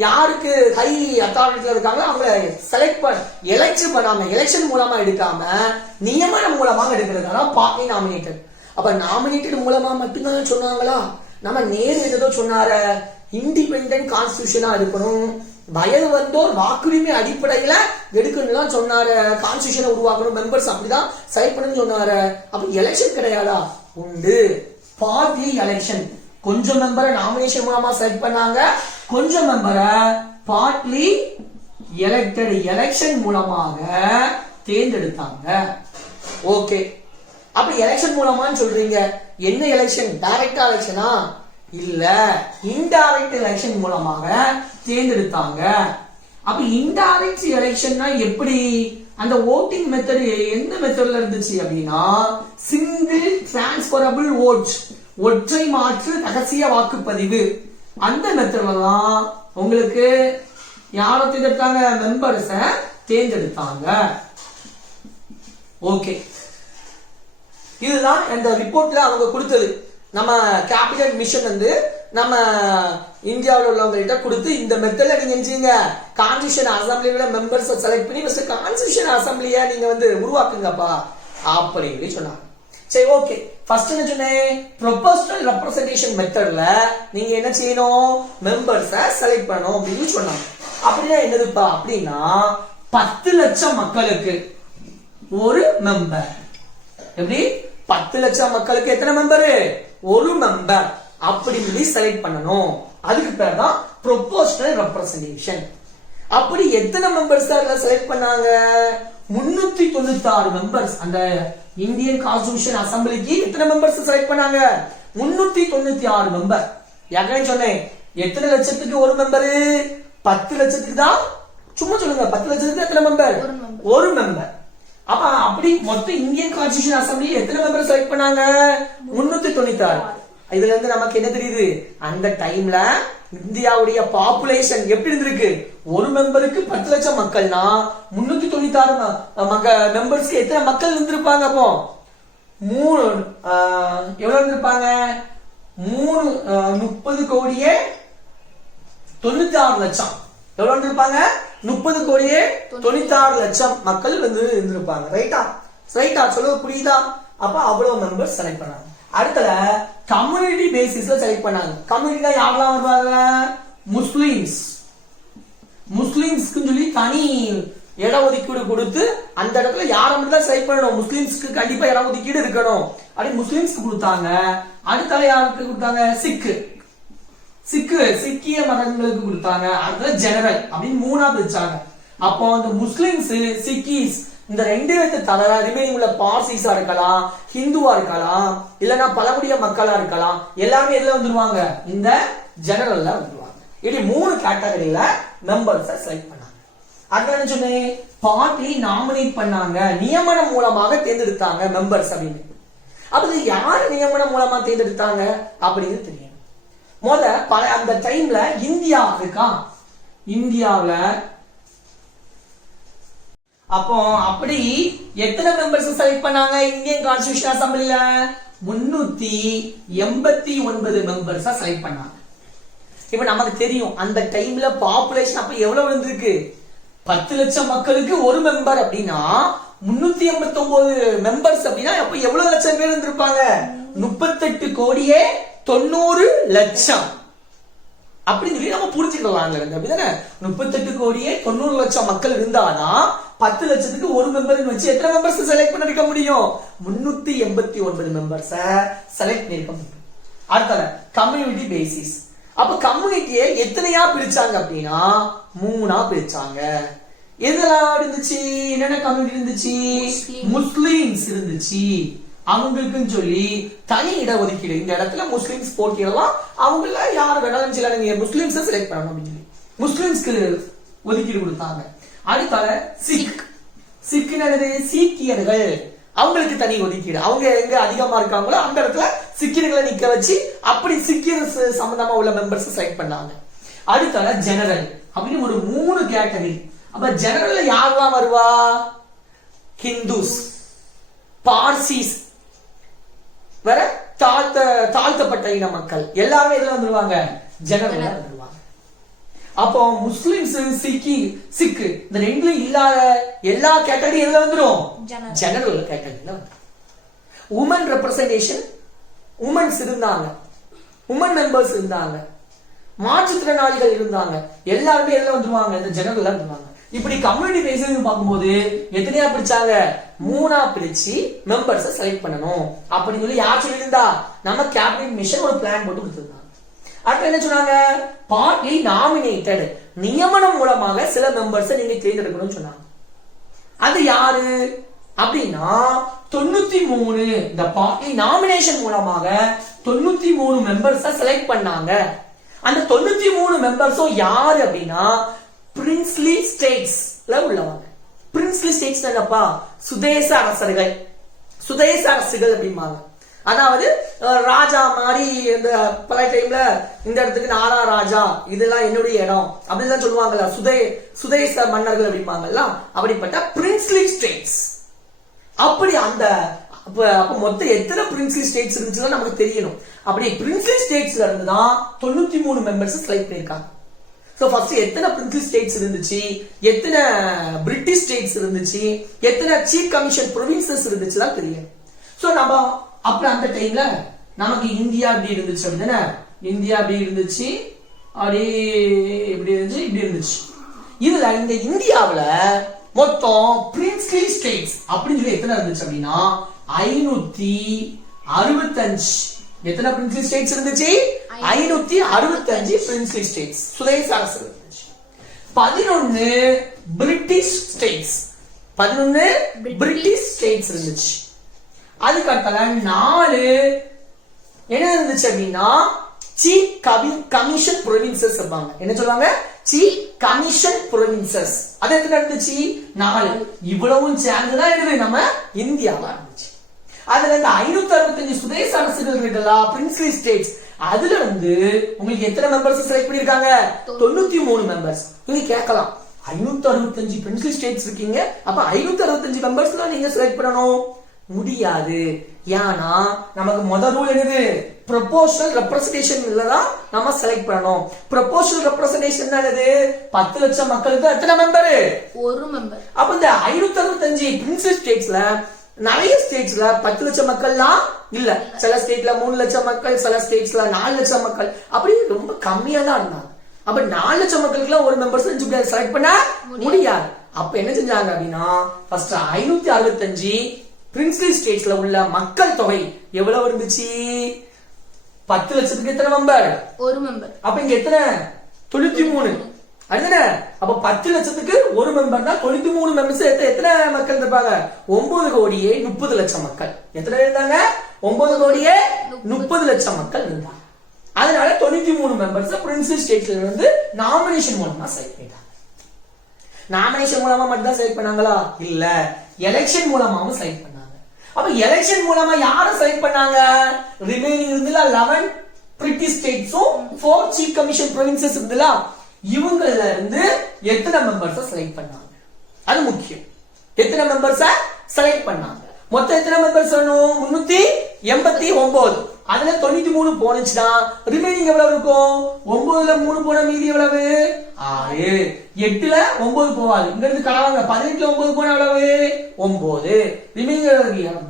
யாருக்கு ஹை அத்தாரிட்டில இருக்காங்களோ அவங்கள செலக்ட் பண்ண எலெக்ஷன் பண்ணாம, எலெக்ஷன் மூலமா எடுக்காம நியமனம் மூலமாக எடுக்கிறதுனால பார்ட்டி நாமினேட்டட். அப்ப நாமினேட்டட் மூலமா மட்டும்தான் சொன்னாங்களா? நம்ம நேரு ஏதோ சொன்னார, இண்டிபெண்டன்ட் கான்ஸ்டிடியூஷனா இருக்கணும், வயது வந்தோர் வாக்குரிமை அடிப்படையில எடுக்கணும்லாம் சொன்னாரு, கான்ஸ்டிடியூஷனை உருவாக்கணும், மெம்பர்ஸ் அப்படிதான் செலக்ட் பண்ணணும்னு சொன்னாரு. அப்ப எலெக்ஷன் கிடையாதா? உண்டு. Party election. கொஞ்சம் மெம்பரை நாமினேஷன் மூலமா செலக்ட் பண்ணாங்க, கொஞ்சம் மெம்பரை பார்ட்லி எலெக்டட் எலெக்ஷன் மூலமாக தேர்ந்தெடுத்தாங்க. ஓகே, அப்ப எலெக்ஷன் மூலமான்னு சொல்றீங்க. என்ன எலெக்ஷன்? டைரக்டா எலெக்ஷனா? இல்ல, இன்டைரக்ட் எலெக்ஷன் மூலமாக தேர்ந்தெடுத்தாங்க. அப்ப இன்டைரக்ட் எலெக்ஷன்னா எப்படி? அந்த ஓட்டிங் மெத்தட் எந்த மெத்தட்ல இருந்துச்சு அப்படின்னா, சிங்கிள் டிரான்ஸ்பரபிள் ஓட், ஒற்றை மாற்று ரகசிய வாக்குப்பதிவு. அந்த மெத்தட்ல தான் உங்களுக்கு யாரை தேர்ந்தெடுத்தாங்க? மெம்பர்ஸ தேர்ந்தெடுத்தாங்க. ஓகே, இதுதான் இந்த ரிப்போர்ட்ல அவங்க கொடுத்தது. நம்ம கேபினட் மிஷன் நம்ம இந்தியாவில் உள்ளவங்கள்ட்ட கொடுத்து, இந்த மெத்தட்ல நீங்க நினைச்சீங்க கான்ஸ்டிடியூஷன் அசம்பிளியோட மெம்பர்ஸை செலக்ட் பண்ணி ஃபர்ஸ்ட் கான்ஸ்டிடியூஷன் அசம்பிளியா நீங்க உருவாக்குங்கப்பா அப்படின்னு சொன்னாங்க. சரி, ஓகே. ஃபர்ஸ்ட் என்ன சொன்னேன்? ப்ரொபோஷனல் ரெப்ரசன்டேஷன் மெத்தட்ல நீங்க என்ன செய்யணும்? மெம்பர்ஸை செலக்ட் பண்ணணும் அப்படின்னு சொன்னாங்க. அப்படின்னா என்னதுப்பா அப்படின்னா, 10 லட்சம் மக்களுக்கு ஒரு மெம்பர். எப்படி? 10 லட்சம் மக்களுக்கு எத்தனை மெம்பரு? ஒரு மெம்பர் அப்படி செலக்ட் பண்ணணும். அதுக்கு பேர் தான் ப்ரொபோஷனல் ரெப்ரசன்டேஷன். அப்படி எத்தனை மெம்பர்ஸ் செலக்ட் பண்ணாங்க? 396 மெம்பர்ஸ். அந்த இந்தியன் கான்ஸ்டிடியூஷன் அசம்பிளிக்கு எத்தனை மெம்பர்ஸ் செலக்ட் பண்ணாங்க? 396 மெம்பர். யாருன்னு சொன்னேன், எத்தனை லட்சத்துக்கு ஒரு மெம்பரு? 10 லட்சத்துக்கு தான். சும்மா சொல்லுங்க, 10 லட்சத்துக்கு எத்தனை மெம்பர்? ஒரு மெம்பர். அப்ப அப்படி மொத்தம் இந்தியன் கான்ஸ்டிடியூஷன் அசம்பிளி எத்தனை மெம்பர் செலக்ட் பண்ணாங்க? 396. இதுல இருந்து நமக்கு என்ன தெரியுது? அந்த டைம்ல இந்தியாவுடைய பாப்புலேஷன் எப்படி இருந்திருக்கு? ஒரு மெம்பருக்கு 10 லட்சம் மக்கள்னா 396 மெம்பர்ஸ்க்கு எத்தனை மக்கள் இருந்திருப்பாங்க? அப்போ எவ்வளவு இருந்திருப்பாங்க? 30 கோடியே 96 லட்சம். எவ்வளவு இருந்திருப்பாங்க? 30 கோடியே 96 லட்சம் மக்கள் இருந்திருப்பாங்க. ரைட்டா? ரைட்டா? சொல்ல புரியுதா? அப்ப அவ்வளவு மெம்பர்ஸ் செலக்ட் பண்ணாங்க. அடுத்தல கம்யூனிட்டி பேசிஸ்ல செலக்ட் பண்ணாங்க. கம்யூனிட்டில யாரெல்லாம் வருவாங்க? முஸ்லிம்ஸ். முஸ்லிம்ஸ்க்கு சொல்லி தனி இட ஒதுக்கீடு கொடுத்து அந்த இடத்துல யாரை மட்டும் தான் செலக்ட் பண்ணணும்? முஸ்லிம்ஸ்க்கு கண்டிப்பா இட ஒதுக்கீடு இருக்கணும். அப்படி முஸ்லிம்ஸ்க்கு கொடுத்தாங்க. அடுத்தால யாருக்கு கொடுத்தாங்க? சிக்கிய மதங்களுக்கு கொடுத்தாங்க. அடுத்த ஜெனரல் அப்படின்னு 3ஆ பிரிச்சாங்க. அப்போ அந்த முஸ்லிம்ஸ், சிக்கிஸ் இந்த 2 பேர்த்து தவிர ரிமைனிங் உள்ள பார்சிஸா இருக்கலாம், ஹிந்துவா இருக்கலாம், இல்லனா பழங்குடிய மக்களா இருக்கலாம், எல்லாமே எதுல வந்துருவாங்க? இந்த ஜெனரல்ல வந்துருவாங்க. இப்படி 3 கேட்டகரியில மெம்பர்ஸை செலக்ட் பண்ணாங்க. அடுத்து என்ன சொன்னேன்? பார்ட்டி நாமினேட் பண்ணாங்க, நியமனம் மூலமாக தேர்ந்தெடுத்தாங்க மெம்பர்ஸ் அப்படின்னு. அப்ப யாரு நியமனம் மூலமா தேர்ந்தெடுத்தாங்க அப்படின்னு தெரியும். அந்த டைம்ல இந்தியா இருக்கா? இந்தியாவில அப்போ அப்படி எத்தனை மெம்பர்ஸ் செலக்ட் பண்ணாங்க இந்தியன் கான்ஸ்டிடியூஷன் அசம்பிளில? 389 மெம்பர்ஸ் செலக்ட் பண்ணாங்க. இப்ப நமக்கு தெரியும் அந்த டைம்ல பாப்புலேஷன் அப்ப எவ்வளவு இருந்திருக்கு? 10 லட்சம் மக்களுக்கு ஒரு மெம்பர் அப்படின்னா 389 மெம்பர்ஸ் அப்படின்னா அப்ப எவ்வளவு லட்சம் பேர் இருந்திருப்பாங்க? 38 கோடியே 90 லட்சம். அப்படின்னு சொல்லி நம்ம புரிஞ்சுக்கலாம். அப்படிதானே? 38 கோடியே 90 லட்சம் மக்கள் இருந்தாதான் 10 லட்சத்துக்கு ஒரு மெம்பர் வச்சு எத்தனை மெம்பர்ஸ் செலக்ட் பண்ணிருக்க முடியும்? 389 மெம்பர்ஸ் செலக்ட் பண்ணிருக்க முடியும். அடுத்த கம்யூனிட்டி பேசிஸ். அப்ப கம்யூனிட்டியை எத்தனையா பிரிச்சாங்க அப்படின்னா 3ஆ பிரிச்சாங்க. எதெல்லாம் இருந்துச்சு? என்னென்ன கம்யூனிட்டி இருந்துச்சு? முஸ்லிம்ஸ் இருந்துச்சு. அவங்களுக்குன்னு சொல்லி தனி இட ஒதுக்கீடு. இந்த இடத்துல முஸ்லிம்ஸ் போட்டிடலாம், அவங்கள யார் வேணாலும் செய்யலாம், நீங்க முஸ்லிம்ஸ் செலக்ட் பண்ணணும் அப்படின்னு சொல்லி முஸ்லிம்ஸ்க்கு ஒதுக்கீடு கொடுத்தாங்க. அடுத்தால சிக் என்னது? சீக்கியர்கள், அவங்களுக்கு தனி ஒதுக்கீடு. அவங்க எங்க அதிகமா இருக்காங்களோ அந்த இடத்துல சிக்கியர்களை நிக்க வச்சு அப்படி சிக்கியர் சம்பந்தமா உள்ள மெம்பர்ஸ் செலக்ட் பண்ணாங்க. அடுத்தால ஜெனரல் அப்படின்னு ஒரு 3 கேட்டகரி. அப்ப ஜெனரல்ல யாரெல்லாம் வருவா? ஹிந்துஸ், பார்சிஸ், வேற தாழ்த்தப்பட்ட இன மக்கள் எல்லாருமே இதுல வந்துருவாங்க, ஜெனரல்ல வந்துருவாங்க. அப்போ முஸ்லிம்ஸ், சிக்கு இந்த ரெண்டுலயும் இல்லாத எல்லா கேட்டகரி எதுல வந்துரும்? ஜெனரல் கேட்டகரியில வந்துரும். உமன் ரெப்ரசன்டேஷன், உமன்ஸ் இருந்தாங்க, உமன் மெம்பர்ஸ் இருந்தாங்க, மாற்றுத்திறனாளிகள் இருந்தாங்க, எல்லாருமே எதுல வந்துருவாங்க? இந்த ஜெனரல்ல வந்துருவாங்க. இப்படி கம்யூனிட்டி பேசிஸ் பார்க்கும்போது எத்தனையா பிரிச்சாங்க? 3ஆ பிரிச்சு மெம்பர்ஸ் செலக்ட் பண்ணணும் அப்படின்னு சொல்லி யார் சொல்லியிருந்தா? நம்ம கேபினட் மிஷன் ஒரு பிளான் போட்டு கொடுத்திருந்தாங்க. அடுத்து என்ன சொன்னாங்க? பார்ட்லி நாமினேட்டட், நியமனம் மூலமாக சில மெம்பர்ஸ் நீங்க தேர்ந்தெடுக்கணும்னு சொன்னாங்க. அது யாரு அப்படின்னா 93. இந்த பார்ட்லி நாமினேஷன் மூலமாக 93 மெம்பர்ஸ் செலக்ட் பண்ணாங்க. அந்த 93 மெம்பர்ஸும் யாரு அப்படின்னா பிரின்ஸ்லி ஸ்டேட்ஸ்ல உள்ளவங்க. பிரின்ஸ்லி ஸ்டேட்ஸ் என்னப்பா? சுதேச அரசர்கள், சுதேச அரசுகள் அப்படிம்பாங்க. அதாவது ராஜா மாதிரி இந்த பல டைம்ல இந்த இடத்துக்கு நானா ராஜா, இதெல்லாம் என்னுடைய இடம் அப்படிதான் சொல்லுவாங்கல்ல, சுதேச மன்னர்கள் அப்படிம்பாங்கல்ல, அப்படிப்பட்ட பிரின்ஸ்லி ஸ்டேட்ஸ். அப்படி அந்த அப்ப மொத்தம் எத்தனை பிரின்ஸ்லி ஸ்டேட்ஸ் இருந்துச்சுன்னா நமக்கு தெரியணும். அப்படி பிரின்ஸ்லி ஸ்டேட்ஸ்ல இருந்து தான் 93 மெம்பர்ஸ் செலக்ட் பண்ணிருக்காங்க. சோ ஃபர்ஸ்ட் எத்தனை பிரின்ஸ்லி ஸ்டேட்ஸ் இருந்துச்சு, எத்தனை பிரிட்டிஷ் ஸ்டேட்ஸ் இருந்துச்சு, எத்தனை சீஃப் கமிஷன் ப்ரொவின்சஸ் இருந்துச்சு தான் தெரியும். சோ நம்ம அப்புறம் அந்த டைம்ல நமக்கு இந்தியா அப்படி இருந்துச்சு அப்படின்னா, இந்தியா அப்படி இருந்துச்சு, அப்படி இப்படி இருந்துச்சு, இப்படி இருந்துச்சு. இதுல இந்த இந்தியாவுல மொத்தம் பிரின்ஸ்லி ஸ்டேட்ஸ் அப்படின்னு சொல்லி எத்தனை இருந்துச்சு அப்படின்னா 565. எத்தனை பிரின்ஸ்லி ஸ்டேட்ஸ் இருந்துச்சு? 565 பிரின்ஸ்லி ஸ்டேட்ஸ், சுதேச அரசு இருந்துச்சு. 11 பிரிட்டிஷ் ஸ்டேட்ஸ், 11 பிரிட்டிஷ் ஸ்டேட்ஸ் இருந்துச்சு. அதுக்கு அடுத்த 4 என்ன இருந்துச்சு அப்படின்னா சீஃப் கமிஷன் ப்ரொவின்சஸ் இருப்பாங்க. என்ன சொல்லுவாங்க? Chief commission provinces. அது எத்தனை இருந்துச்சு? 4. இவ்வளவும் சேர்ந்துதான் இருக்குது நம்ம இந்தியாவா இருந்துச்சு. அதுல இந்த 565 சுதேச அரசுகள் இருக்குல்ல, பிரின்ஸ்லி ஸ்டேட்ஸ், அதுல வந்து உங்களுக்கு எத்தனை மெம்பர்ஸ் செலக்ட் பண்ணிருக்காங்க? 93 மெம்பர்ஸ். நீங்க கேட்கலாம் 565 பிரின்ஸ்லி ஸ்டேட்ஸ் இருக்கீங்க, அப்ப 565 மெம்பர்ஸ் தான் நீங்க செலக்ட் பண்ணணும். முடியாது. ஏன்னா நமக்கு முதல் ரூல் என்னது? ப்ரொபோஷனல் ரெப்ரசன்டேஷன் இல்லதான் நம்ம செலக்ட் பண்ணணும். ப்ரொபோஷனல் ரெப்ரசன்டேஷன் என்னது? 10 லட்சம் மக்களுக்கு எத்தனை மெம்பர்? ஒரு மெம்பர். அப்ப இந்த 565 பிரின்ஸ்லி ஸ்டேட்ஸ்ல நிறைய ஸ்டேட்ஸ்ல 10 லட்சம் மக்கள்லாம் இல்ல, சில ஸ்டேட்ல 3 லட்சம் மக்கள், சில ஸ்டேட்ஸ்ல 4 லட்சம் மக்கள், அப்படி ரொம்ப கம்மியா தான் இருந்தாங்க. அப்ப 4 லட்சம் மக்களுக்கு ஒரு மெம்பர்ஸ் செலக்ட் பண்ண முடியாது. அப்ப என்ன செஞ்சாங்க அப்படின்னா ஃபர்ஸ்ட் 565 பிரின்ஸ்லி ஸ்டேட்ஸ்ல உள்ள மக்கள் தொகை எவ்வளவு இருந்துச்சு? 10 லட்சத்துக்கு எத்தனை மெம்பர்? ஒரு மெம்பர். அப்ப இங்க எத்தனை? 93. அதுதானே? அப்ப 10 லட்சத்துக்கு ஒரு மெம்பர் தான் 93 மெம்பர்ஸ். எத்தனை மக்கள் இருப்பாங்க? 9 கோடியே 30 லட்சம் மக்கள். எத்தனை இருந்தாங்க? 9 கோடியே 30 லட்சம் மக்கள் இருந்தாங்க. அதனால 93 மெம்பர்ஸ் பிரின்ஸ்லி ஸ்டேட்ஸ்ல இருந்து நாமினேஷன் மூலமா செலக்ட் பண்ணிட்டாங்க. நாமினேஷன் மூலமா மட்டும் தான் செலக்ட் பண்ணாங்களா? இல்ல, எலெக்ஷன் மூலமாவும் செலக்ட் பண்ணாங்க. அப்ப எலெக்ஷன் மூலமா யார செலக்ட் பண்ணாங்க? ரிமைனிங் இருந்துல 11 பிரிட்டிஷ் ஸ்டேட்ஸும் 4 சீஃப் கமிஷன் ப்ரொவின்சஸ் இருந்துல, இவங்கல இருந்து எத்தனை மெம்பர்ஸ் செலக்ட் பண்ணாங்க? அது முக்கியம். எத்தனை மெம்பர்ஸ் செலக்ட் பண்ணாங்க? மொத்தம் எத்தனை மெம்பர்ஸ் வேணும்? 389. அதுல 93 போனுச்சுன்னா ரிமைனிங் எவ்வளவு இருக்கும்? 9ல 3 போன மீதி எவ்வளவு? 6. 8ல 9 போவாது, இங்க இருந்து கடவாங்க. 18ல 9 போன எவ்வளவு? 9. ரிமைனிங் எவ்வளவு?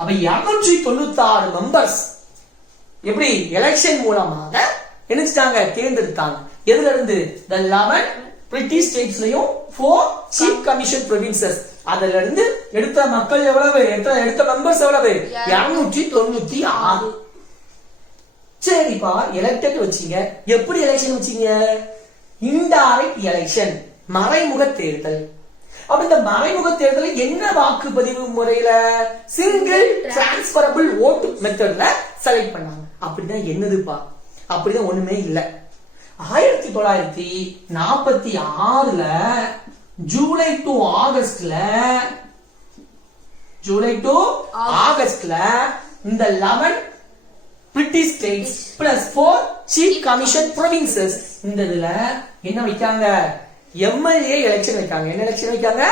அப்ப 296 மெம்பர்ஸ் எப்படி எலெக்ஷன் மூலமாக என்னச்சிட்டாங்க தேர்ந்தெடுத்தாங்க. எதுல இருந்து? the 11 பிரிட்டிஷ் ஸ்டேட்ஸ்லயும் 4 சீஃப் கமிஷன் ப்ரொவின்சஸ். அதுல இருந்து எடுத்த மக்கள் எவ்வளவு? எடுத்த மெம்பர்ஸ் எவ்வளவு? 296. சரிப்பா, எலெக்டட் வச்சீங்க. எப்படி எலெக்ஷன் வச்சீங்க? இன்டைரக்ட் எலெக்ஷன், மறைமுக தேர்தல். அப்ப இந்த மறைமுக தேர்தல் என்ன வாக்குப்பதிவு முறையில? சிங்கிள் டிரான்ஸ்பரபிள் ஓட்டு மெத்தட்ல செலக்ட் பண்ணாங்க. அப்படின்னா என்னதுப்பா? அப்படிதான் ஒண்ணுமே இல்ல. 1946ல ஜூலை டு ஆகஸ்ட்ல இந்த 11 British states plus 4 chief commission provinces இந்த இதுல என்ன வைக்காங்க? எம்எல்ஏ எலெக்ஷன் வைக்காங்க. என்ன எலெக்ஷன் வைக்காங்க?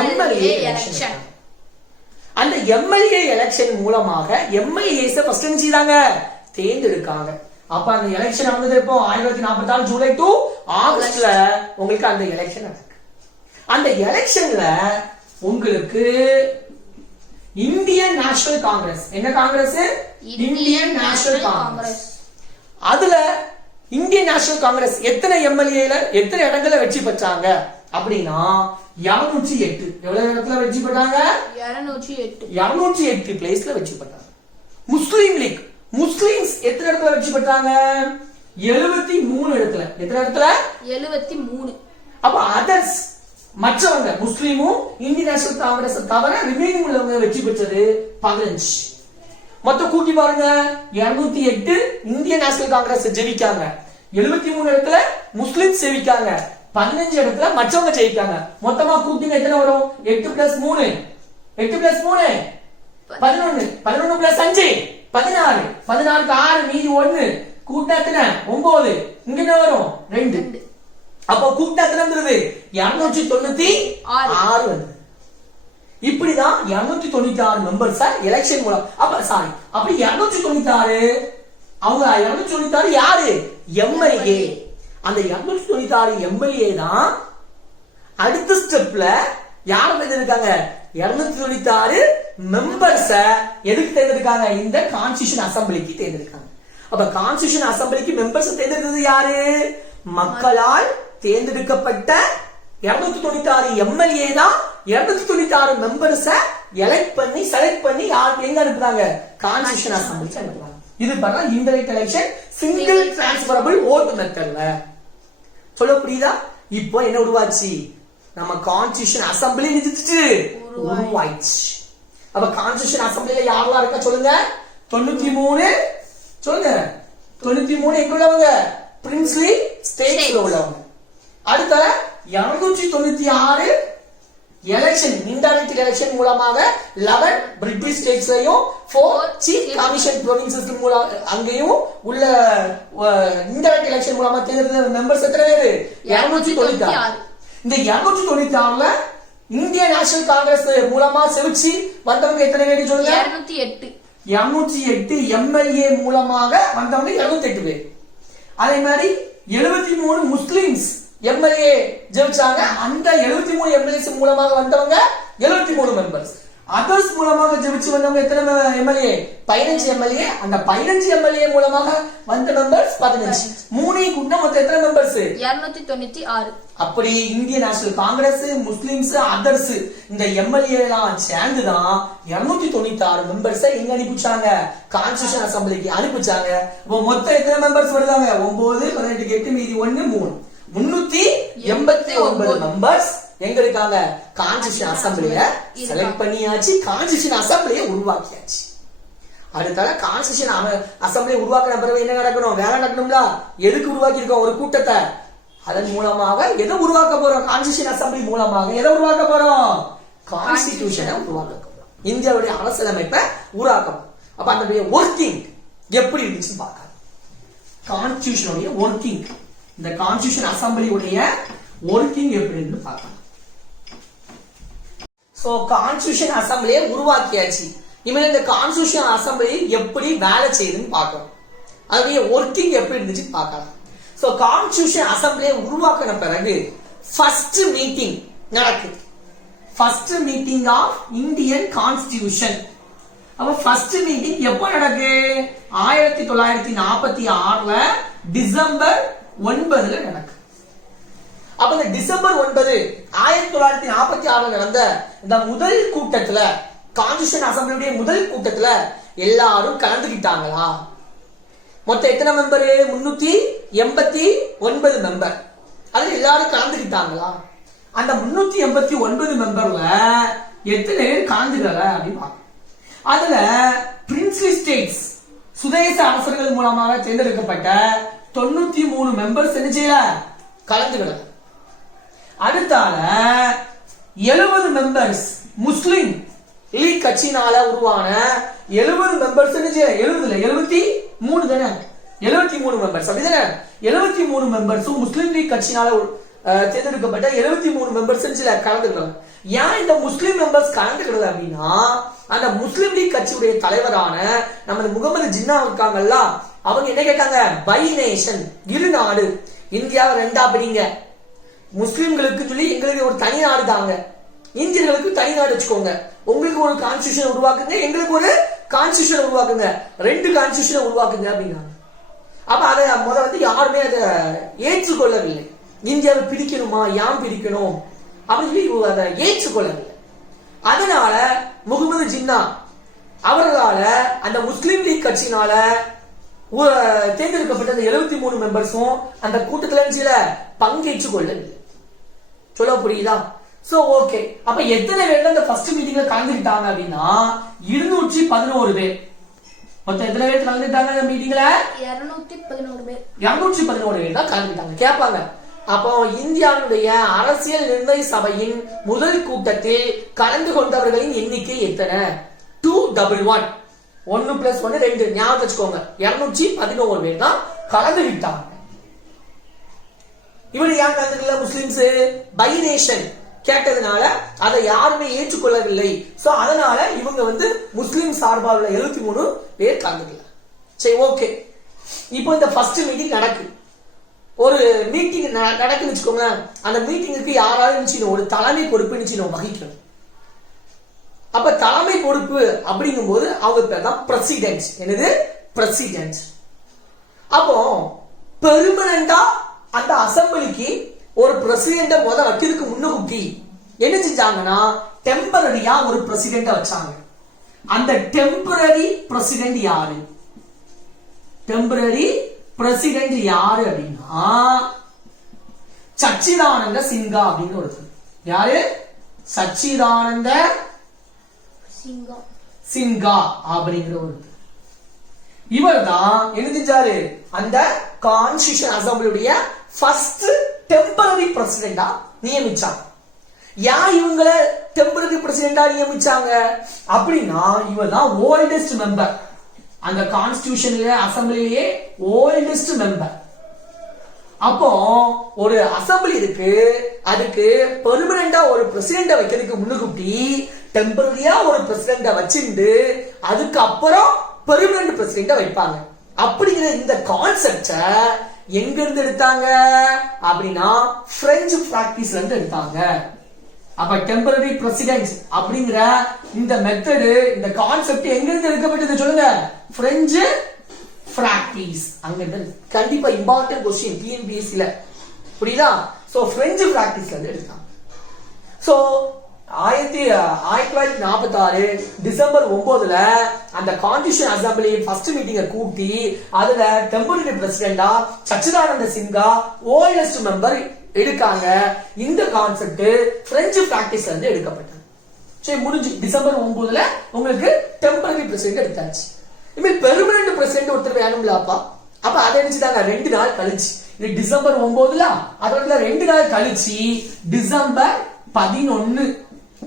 MLA election. அந்த எம்எல்ஏ எலெக்ஷன் மூலமாக எம்எல்ஏஸ் ஃபர்ஸ்ட் என்ன செய்தாங்க? தேர்ந்தெடுக்காங்க. அப்ப அந்த எலெக்ஷன் வந்தது எப்போ? 1946 ஜூலை டு ஆகஸ்ட்ல உங்களுக்கு அந்த எலெக்ஷன் நடக்கு. அந்த எலெக்ஷன்ல உங்களுக்கு இந்தியன் நேஷனல் காங்கிரஸ், என்ன காங்கிரஸ்? Indian national Congress. அதுல இந்தியன் நேஷனல் காங்கிரஸ் எத்தனை எம்எல்ஏல எத்தனை இடங்கள்ல வெற்றி பெற்றாங்க அப்படின்னா 208. எவ்வளவு இடத்துல வெற்றி பெற்றாங்க? 208 பிளேஸ்ல வெற்றி பெற்றாங்க. முஸ்லீம் லீக், முஸ்லிம்ஸ் எத்தனை இடத்துல வெற்றி பெற்றாங்க? 73 இடத்துல. எத்தனை இடத்துல? 73. அப்ப அதர்ஸ் மற்றவங்க முஸ்லீமும் இந்தியன் நேஷனல் காங்கிரஸ் தவிர ரிமைனிங் உள்ளவங்க வெற்றி பெற்றது 15. மொத்தம் கூட்டி பாருங்க, 208 இந்தியன் நேஷனல் காங்கிரஸ் ஜெயிக்காங்க, 73 இடத்துல முஸ்லிம்ஸ் ஜெயிக்காங்க, 15 இடத்துல மற்றவங்க ஜெயிக்காங்க. மொத்தமா கூட்டிங்க எத்தனை வரும்? 8 பிளஸ் 3 11, 11 பிளஸ் 5 16, 16க்கு 6 மீதி 1 கூட்டா எத்தனை? 9. இங்க என்ன வரும்? 2. அப்ப கூட்டா எத்தனை வந்துருது? 296 வந்து. இப்படிதான் 296 மெம்பர்ஸ் எலெக்ஷன் மூலம். அப்ப சாரி, அப்படி 296 அவங்க 296 யாரு? எம்எல்ஏ. அந்த 296 எம்எல்ஏ தான் அடுத்த ஸ்டெப்ல யார தேர்ந்தெடுக்காங்க? 296 மெம்பர்ஸ் எதுக்கு தேர்ந்தெடுக்காங்க? இந்த கான்ஸ்டிடியூஷன் அசெம்பிளிக்கு தேர்ந்தெடுக்காங்க. அப்ப கான்ஸ்டிடியூஷன் அசெம்பிளிக்கு மெம்பர்ஸ் தேர்ந்தெடுத்தது யாரு? மக்களால் தேர்ந்தெடுக்கப்பட்ட 296 எம்எல்ஏ தான் 296 மெம்பர்ஸ் எலெக்ட் பண்ணி செலக்ட் பண்ணி எங்க அனுப்புறாங்க? கான்ஸ்டிடியூஷன் அசெம்பிளிக்கு அனுப்புறாங்க. இது பண்ணா indirect election, single transferable vote மெத்தட்ல. சொல்ல புரியுதா? இப்போ என்ன உருவாச்சு? நம்ம கான்ஸ்டிடியூஷன் அசெம்பிளி உருவாயிடுச்சு. அப்ப கான்ஸ்டிடியூஷன் அசெம்பிளில யாரெல்லாம் இருக்கா சொல்லுங்க? 93. சொல்லுங்க, 93 எங்க உள்ளவங்க? பிரின்ஸ்லி ஸ்டேட்ஸ்ல உள்ளவங்க. அடுத்த 296 எலெக்ஷன், இன்டைரக்ட் எலெக்ஷன் மூலமாக 11 பிரிட்டிஷ் ஸ்டேட்ஸ்லயும் 4 சீஃப் கமிஷன் ப்ரொவின்சஸ் மூலம் அங்கேயும் உள்ள இன்டைரக்ட் எலெக்ஷன் மூலமா தேர்ந்தெடுத்த மெம்பர்ஸ் எத்தனை பேரு? 296. இந்த 296ல இந்தியன் நேஷனல் காங்கிரஸ் மூலமா செவிச்சு வந்தவங்க எத்தனை பேர் சொல்லுங்க? 208 எம்எல்ஏ மூலமாக வந்தவங்க 208 பேர். அதே மாதிரி 73 முஸ்லிம்ஸ் எம்எல்ஏ ஜெயிச்சாங்க. அந்த 73 எம்எல்ஏஸ் மூலமாக வந்தவங்க 73 மெம்பர்ஸ். அதர்ஸ் மூலமாக ஜெயிச்சு வந்தவங்க எத்தனை எம்எல்ஏ? 15 எம்எல்ஏ. அந்த 15 எம்எல்ஏ மூலமாக வந்த மெம்பர்ஸ் 15. 3 கூட்டினா மொத்தம் எத்தனை மெம்பர்ஸ்? 296. அப்படி Indian national Congress, Muslims, others இந்த எம்எல்ஏ எல்லாம் சேர்ந்துதான் 296 மெம்பர்ஸ் எங்க அனுப்பிச்சாங்க? கான்ஸ்டிடியூஷன் அசெம்பிளிக்கு அனுப்பிச்சாங்க. இப்போ மொத்தம் எத்தனை மெம்பர்ஸ் வருதாங்க? 9, 18, 8 மீதி 1 3, 389 மெம்பர்ஸ் எங்க இருக்காங்க? கான்ஸ்டிடியூஷன் அசெம்பிளிய செலக்ட் பண்ணியாச்சு, கான்ஸ்டிடியூஷன் அசெம்பிளியை உருவாக்கியாச்சு. அடுத்தால கான்ஸ்டிடியூஷன் அசெம்பிளியை உருவாக்கின பிறகு என்ன நடக்கணும்? வேலை நடக்கணும்ல. எதுக்கு உருவாக்கி இருக்கோம்? ஒரு கூட்டத்தை. அதன் மூலமாக எதை உருவாக்க போறோம்? கான்ஸ்டிடியூஷன் அசெம்பிளி மூலமாக எதை உருவாக்க போறோம்? கான்ஸ்டிடியூஷனை உருவாக்க போறோம். இந்தியாவுடைய அரசியலமைப்பை உருவாக்க போறோம். அப்ப அந்த ஒர்க்கிங் எப்படி இருந்துச்சு பார்க்கலாம். கான்ஸ்டிடியூஷனுடைய ஒர்க்கிங், இந்த கான்ஸ்டிடியூஷன் அசெம்பிளி உடைய ஒர்க்கிங் எப்படி இருந்து பார்க்கலாம். சோ கான்ஸ்டிடியூஷன் அசெம்பிளியை உருவாக்கியாச்சு. இனிமேல் இந்த கான்ஸ்டிடியூஷன் அசெம்பிளி எப்படி வேலை செய்யுதுன்னு பார்க்கணும். அதோடைய ஒர்க்கிங் எப்படி இருந்துச்சு பார்க்கலாம். சோ கான்ஸ்டிடியூஷன் அசெம்பிளியை உருவாக்கின பிறகு ஃபர்ஸ்ட் மீட்டிங் நடக்குது. First meeting of Indian constitution. அப்ப ஃபர்ஸ்ட் மீட்டிங் எப்போ நடக்கு? 1946 டிசம்பர் 9 நடக்கு. அப்ப இந்த டிசம்பர் 9 1946 நடந்த இந்த முதல் கூட்டத்துல, கான்ஸ்டிடியூஷன் அசம்பிளியுடைய முதல் கூட்டத்துல எல்லாரும் கலந்துக்கிட்டாங்களா? மொத்தம் எத்தனை மெம்பர்? 389 மெம்பர். அதுல எல்லாரும் கலந்துக்கிட்டாங்களா? அந்த 389 மெம்பர்ல எத்தனை பேர் கலந்துக்கல அப்படின்னு அதுல பிரின்ஸ்லி ஸ்டேட்ஸ், சுதேச அரசர்கள் மூலமாக தேர்ந்தெடுக்கப்பட்ட 93 மெம்பர்ஸ் என்ன செய்யல? கலந்துக்கல. அடுத்தால 70 மெம்பர்ஸ் முஸ்லிம் லீக் கட்சியினால உருவான 70 மெம்பர்ஸ் என்ன செய்ய? 73 தானே? 73 மெம்பர்ஸ் அப்படிதானே? 73 மெம்பர்ஸும் முஸ்லிம் லீக் கட்சியினால தேர்ந்தெடுக்கப்பட்ட 73 மெம்பர்ஸ் கலந்துக்கலாம். ஏன் இந்த முஸ்லிம் மெம்பர்ஸ் கலந்துக்கிறது அப்படின்னா, அந்த முஸ்லிம் லீக் கட்சியுடைய தலைவரான நமது முகமது ஜின்னா இருக்காங்கல்ல, அவங்க என்ன கேட்டாங்க? பை நேஷன், இரு நாடு, இந்தியாவை ரெண்டா பிரிங்க, முஸ்லிம்களுக்கு சொல்லி எங்களுக்கு ஒரு தனி நாடு தாங்க, இந்தியர்களுக்கு தனி நாடு வச்சுக்கோங்க, உங்களுக்கு ஒரு கான்ஸ்டிடியூஷன் உருவாக்குங்க, எங்களுக்கு ஒரு கான்ஸ்டிடியூஷன் உருவாக்குங்க, 2 கான்ஸ்டிடியூஷன் உருவாக்குங்க அப்படின்னாங்க. அப்ப அதை வந்து யாருமே அதை ஏற்றுக்கொள்ளவில்லை. இந்தியாவை பிரிக்கணுமா, யாம் பிரிக்கணும் அப்படின்னு சொல்லி அதை ஏற்றுக்கொள்ளவில்லை. அதனால முகமது ஜின்னா அவர்களால அந்த முஸ்லிம் லீக் கட்சியினால தேர்ந்தெடுக்கப்பட்ட அந்த 73 மெம்பர்ஸும் அந்த கூட்டத்தில் பங்கேற்று கொள்ளவில்லை. சொல்ல புரியுதா? So okay. அப்ப எத்தனை பேர் அந்த ஃபர்ஸ்ட் மீட்டிங்ல கலந்துக்கிட்டாங்க அப்படின்னா 211 பேர். மொத்தம் எத்தனை பேர் கலந்துட்டாங்க அந்த மீட்டிங்ல? 211 பேர். 211 பேர் தான் கலந்துட்டாங்க. கேட்பாங்க, அப்போ இந்தியாவுடைய அரசியல் நிர்ணய சபையின் முதல் கூட்டத்தில் கலந்து கொண்டவர்களின் எண்ணிக்கை எத்தனை? 211. 1 + 1 2. ஞாபகம் வச்சுக்கோங்க. 211 பேர் தான் கலந்துக்கிட்டாங்க. இவரு ஏன் கலந்துக்கல? முஸ்லிம்ஸ் பை நேஷன் கேட்டதுனால அதை யாருமே ஏற்றுக்கொள்ளவில்லை. சோ அதனால இவங்க வந்து முஸ்லிம் சார்பாக உள்ள 73 பேர் கலந்துக்கல. சரி ஓகே. இப்போ இந்த ஃபர்ஸ்ட் மீட்டிங் நடக்கு. ஒரு மீட்டிங் நடக்குன்னு வச்சுக்கோங்க. அந்த மீட்டிங்குக்கு யாராவது ஒரு தலைமை பொறுப்பு வகிக்கணும். அப்ப தலைமை பொறுப்பு அப்படிங்கும் போது அவங்க பேர் தான் பிரசிடென்ட். என்னது? பிரசிடென்ட். அப்போ பெர்மனண்டா அந்த அசம்பிளிக்கு ஒரு பிரசிடென்ட வைக்கிறதுக்கு முன்னுக்கூட்டி என்ன செஞ்சாங்கன்னா டெம்பரரியா ஒரு பிரசிடென்ட வச்சாங்க. அந்த டெம்பரரி பிரசிடென்ட் யாரு? டெம்பரரி பிரசிடென்ட் யாரு அப்படின்னா சச்சிதானந்த சின்ஹா அப்படின்னு ஒருத்தர். யாரு? சச்சிதானந்த சின்ஹா அப்படிங்கிற ஒருத்தர். இவர் தான் என்ன செஞ்சாரு? அந்த கான்ஸ்டிடியூஷன் அசம்பிளியுடைய ஃபர்ஸ்ட் டெம்பரரி பிரசிடென்டா நியமிச்சாங்க. யார் இவங்கள டெம்பரரி பிரசிடென்டா நியமிச்சாங்க அப்படின்னா இவர் தான் ஓல்டஸ்ட் மெம்பர். அந்த கான்ஸ்டிடியூஷன்ல அசம்பிளியே ஓல்டஸ்ட் மெம்பர். அப்போ ஒரு அசம்பிளி இருக்கு, அதுக்கு பெர்மனண்டா ஒரு பிரசிடென்ட வைக்கிறதுக்கு முன்னுக்கூட்டி டெம்பரரியா ஒரு பிரசிடென்ட வச்சிருந்து அதுக்கு அப்புறம் பெர்மனன்ட் பிரசிடென்ட வைப்பாங்க. அப்படிங்கிற இந்த கான்செப்ட எங்க இருந்து எடுத்தாங்க அப்படின்னா பிரெஞ்சு பிராக்டிஸ்ல இருந்து எடுத்தாங்க. அப்ப டெம்பரரி பிரசிடென்ட் அப்படிங்கிற இந்த மெத்தடு, இந்த கான்செப்ட் எங்க இருந்து எடுக்கப்பட்டது சொல்லுங்க? French practice. அங்க இருந்து கண்டிப்பா இம்பார்ட்டன்ட் क्वेश्चन டிஎன்பிஎஸ்சில. புரியுதா? சோ பிரெஞ்சு பிராக்டிஸ்ல இருந்து எடுத்தாங்க. சோ 1946 டிசம்பர் 9ல அந்த கான்ஸ்டிடியூஷன் அசம்பிளி ஃபர்ஸ்ட் மீட்டிங்க கூட்டி அதுல டெம்பரரி பிரசிடென்டா சச்சிதானந்த சின்ஹா ஓல்டஸ்ட் மெம்பர் எடுக்காங்க. இந்த கான்செப்ட் பிரெஞ்சு பிராக்டிஸ்ல இருந்து எடுக்கப்பட்டது. சரி முடிஞ்சு. டிசம்பர் 9ல உங்களுக்கு டெம்பரரி பிரசிடென்ட் எடுத்தாச்சு. இனிமே பெர்மனன்ட் பிரசிடென்ட் ஒருத்தர் வேணும்லப்பா. அப்ப அதை நினைச்சுட்டாங்க 2 நாள் கழிச்சு. இது டிசம்பர் 9ல அதோட 2 நாள் கழிச்சு டிசம்பர் 11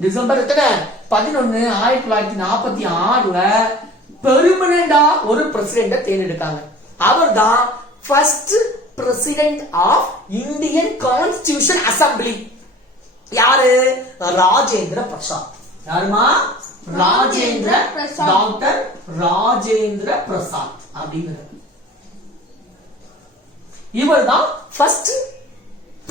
டிசம்பர் எத்தனை? 11 1946ல பெர்மனண்டா ஒரு பிரசிடென்ட தேர்ந்தெடுத்தாங்க. அவர் தான் first president of Indian constitution assembly. யாரு? ராஜேந்திர பிரசாத். யாருமா? ராஜேந்திர பிரசாத். டாக்டர் ராஜேந்திர பிரசாத் அப்படிங்கிறது இவர் தான் first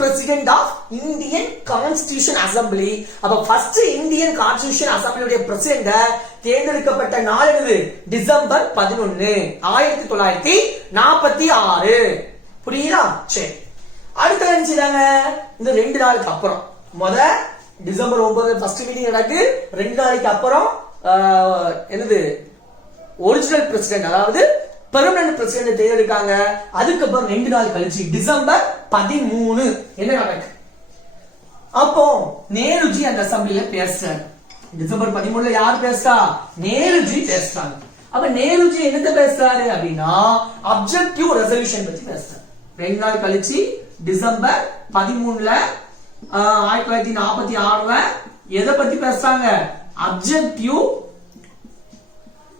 president of Indian constitution assembly. அப்ப ஃபர்ஸ்ட் இந்தியன் கான்ஸ்டிடியூஷன் அசம்பிளியுடைய பிரசிடென்ட் தேர்ந்தெடுக்கப்பட்ட நாள் என்னது? டிசம்பர் 11 1946. புரியுதா? சரி, அடுத்த நினைச்சாங்க இந்த 2 நாளுக்கு அப்புறம் டிசம்பர் 9 ஃபர்ஸ்ட் மீட்டிங் நடக்கு. 2 நாளைக்கு அப்புறம் என்னது ஒரிஜினல் பிரசிடென்ட் அதாவது பெர்மனன்ட் பிரசிடென்ட் தேர்ந்தெடுக்காங்க. அதுக்கப்புறம் 2 நாள் கழிச்சு டிசம்பர் 13 என்ன நடக்கு? அப்போ நேருஜி அந்த அசம்பிளில பேசுறாரு. டிசம்பர் 13 யார் பேசுறா? நேருஜி பேசுறாங்க. அப்ப நேருஜி என்னத்த பேசுறாரு அப்படின்னா அப்ஜெக்டிவ் ரெசல்யூஷன் பத்தி பேசுறாரு. 2 நாள் கழிச்சு டிசம்பர் 13 1946 எதை பத்தி பேசுறாங்க? அப்ஜெக்டிவ்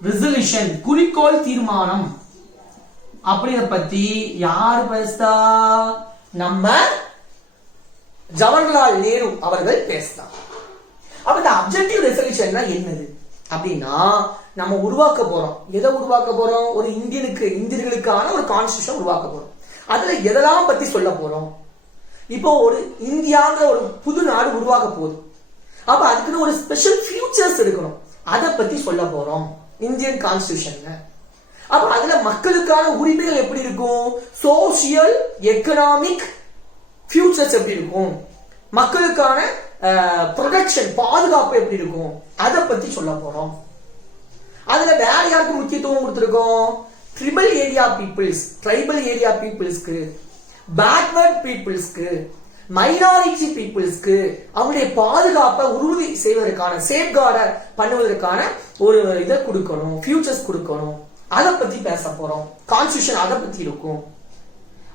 ரெசல்யூஷன், குறிக்கோள் தீர்மானம் அப்படித பத்தி யாரு பேசுறா? நம்ம ஜவஹர்லால் நேரு அவர்கள் பேசுறாங்க. அப்ப இந்த அப்ஜெக்டிவ் ரெசல்யூஷன் என்னது அப்படின்னா நம்ம உருவாக்க போறோம். எதை உருவாக்க போறோம்? ஒரு இந்தியர்களுக்கான ஒரு கான்ஸ்டிடியூஷன் உருவாக்க போறோம். அதுல எதெல்லாம் பத்தி சொல்ல போறோம்? இப்போ ஒரு இந்தியாங்கிற ஒரு புது நாடு உருவாக்க போகுது. அப்ப அதுக்குன்னு ஒரு ஸ்பெஷல் ஃபியூச்சர்ஸ் இருக்கணும். அதை பத்தி சொல்ல போறோம் இந்தியன் கான்ஸ்டிடியூஷன்ல. அப்ப அதுல மக்களுக்கான உரிமைகள் எப்படி இருக்கும்? சோசியல் எக்கனாமிக் ஃபியூச்சர்ஸ் எப்படி இருக்கும்? மக்களுக்கான ப்ரொடெக்ஷன் பாதுகாப்பு எப்படி இருக்கும்? அதை பத்தி சொல்ல போறோம். அதுல வேற யாருக்கு முக்கியத்துவம் கொடுத்திருக்கோம்? ட்ரைபல் ஏரியா பீப்புள்ஸ்க்கு, பேக்வர்ட் பீப்புள்ஸ்க்கு, மைனாரிட்டி பீப்புள்ஸ்க்கு அவங்களுடைய பாதுகாப்பை உறுதி செய்வதற்கான சேஃப்கார்ட பண்ணுவதற்கான ஒரு இதை கொடுக்கணும், ஃபியூச்சர்ஸ் கொடுக்கணும். அதை பத்தி பேச போறோம். கான்ஸ்டிடியூஷன் அதை பத்தி இருக்கும்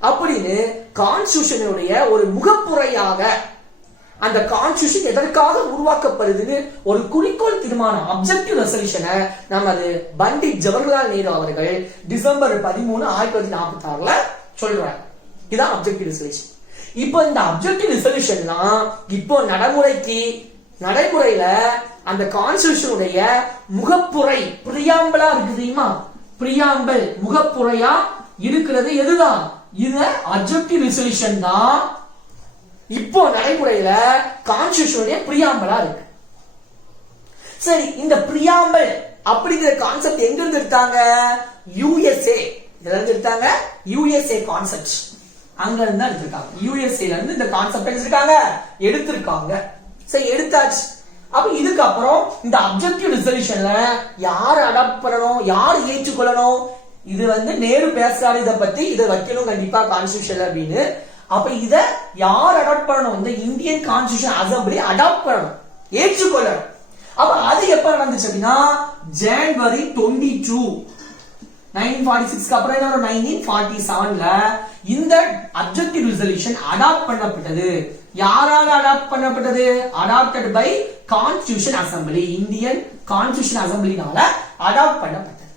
அப்படின்னு கான்ஸ்டிடியூஷனுடைய ஒரு முகப்புரையாக அந்த கான்ஸ்டிடியூஷன் எதற்காக உருவாக்கப்படுதுன்னு ஒரு குறிக்கோள் தீர்மானம் அப்ஜெக்டிவ் ரெசல்யூஷனை நமது பண்டிட் ஜவஹர்லால் நேரு அவர்கள் டிசம்பர் 13 1946 சொல்றாங்க. இதான் அப்ஜெக்டிவ் ரெசல்யூஷன். இப்போ இந்த அப்ஜெக்டிவ் ரெசல்யூஷன்லாம் இப்போ நடைமுறையில அந்த கான்ஸ்டிடியூஷனுடைய முகப்புரை பிரியாம்பிளா இருக்கு தெரியுமா? பிரியாம்பிள் முகப்புரையா இருக்கிறது எதுதான்? இது அப்ஜெக்டிவ் ரெசல்யூஷன் தான் இப்போ நடைமுறையில கான்ஸ்டிடியூஷனுடைய பிரியாம்பிளா இருக்கு. சரி, இந்த பிரியாம்பிள் அப்படிங்கிற கான்செப்ட் எங்க இருந்து எடுத்தாங்க? யுஎஸ்ஏ. எதுல இருந்து எடுத்தாங்க? யுஎஸ்ஏ கான்செப்ட் அங்க இருந்து எடுத்திருக்காங்க. யுஎஸ்ஏல இருந்து இந்த கான்செப்ட் எடுத்திருக்காங்க. சரி, எடுத்தாச்சு. அப்ப இதுக்கப்புறம் இந்த அப்ஜெக்டிவ் ரெசல்யூஷன்ல யார் அடாப்ட் பண்ணணும், யார் ஏற்றுக்கொள்ளணும்? இது நேரு பேசுறாரு இத பத்தி, இதை வைக்கணும் கண்டிப்பா கான்ஸ்டிடியூஷன்ல அப்படின்னு. அப்ப இத யார் அடாப்ட் பண்ணணும்? இந்த இந்தியன் கான்ஸ்டிடியூஷன் அசம்பிளி அடாப்ட் பண்ணணும், ஏற்றுக்கொள்ளணும். அப்ப அது எப்ப நடந்துச்சு அப்படின்னா ஜனவரி 22 1946 அப்புறம் 1947ல இந்த அப்ஜெக்டிவ் ரெசல்யூஷன் அடாப்ட் பண்ணப்பட்டது. யாரால அடாப்ட் பண்ணப்பட்டது? Adopted by constitution assembly, Indian constitution அசம்பிளினால அடாப்ட் பண்ணப்பட்டது.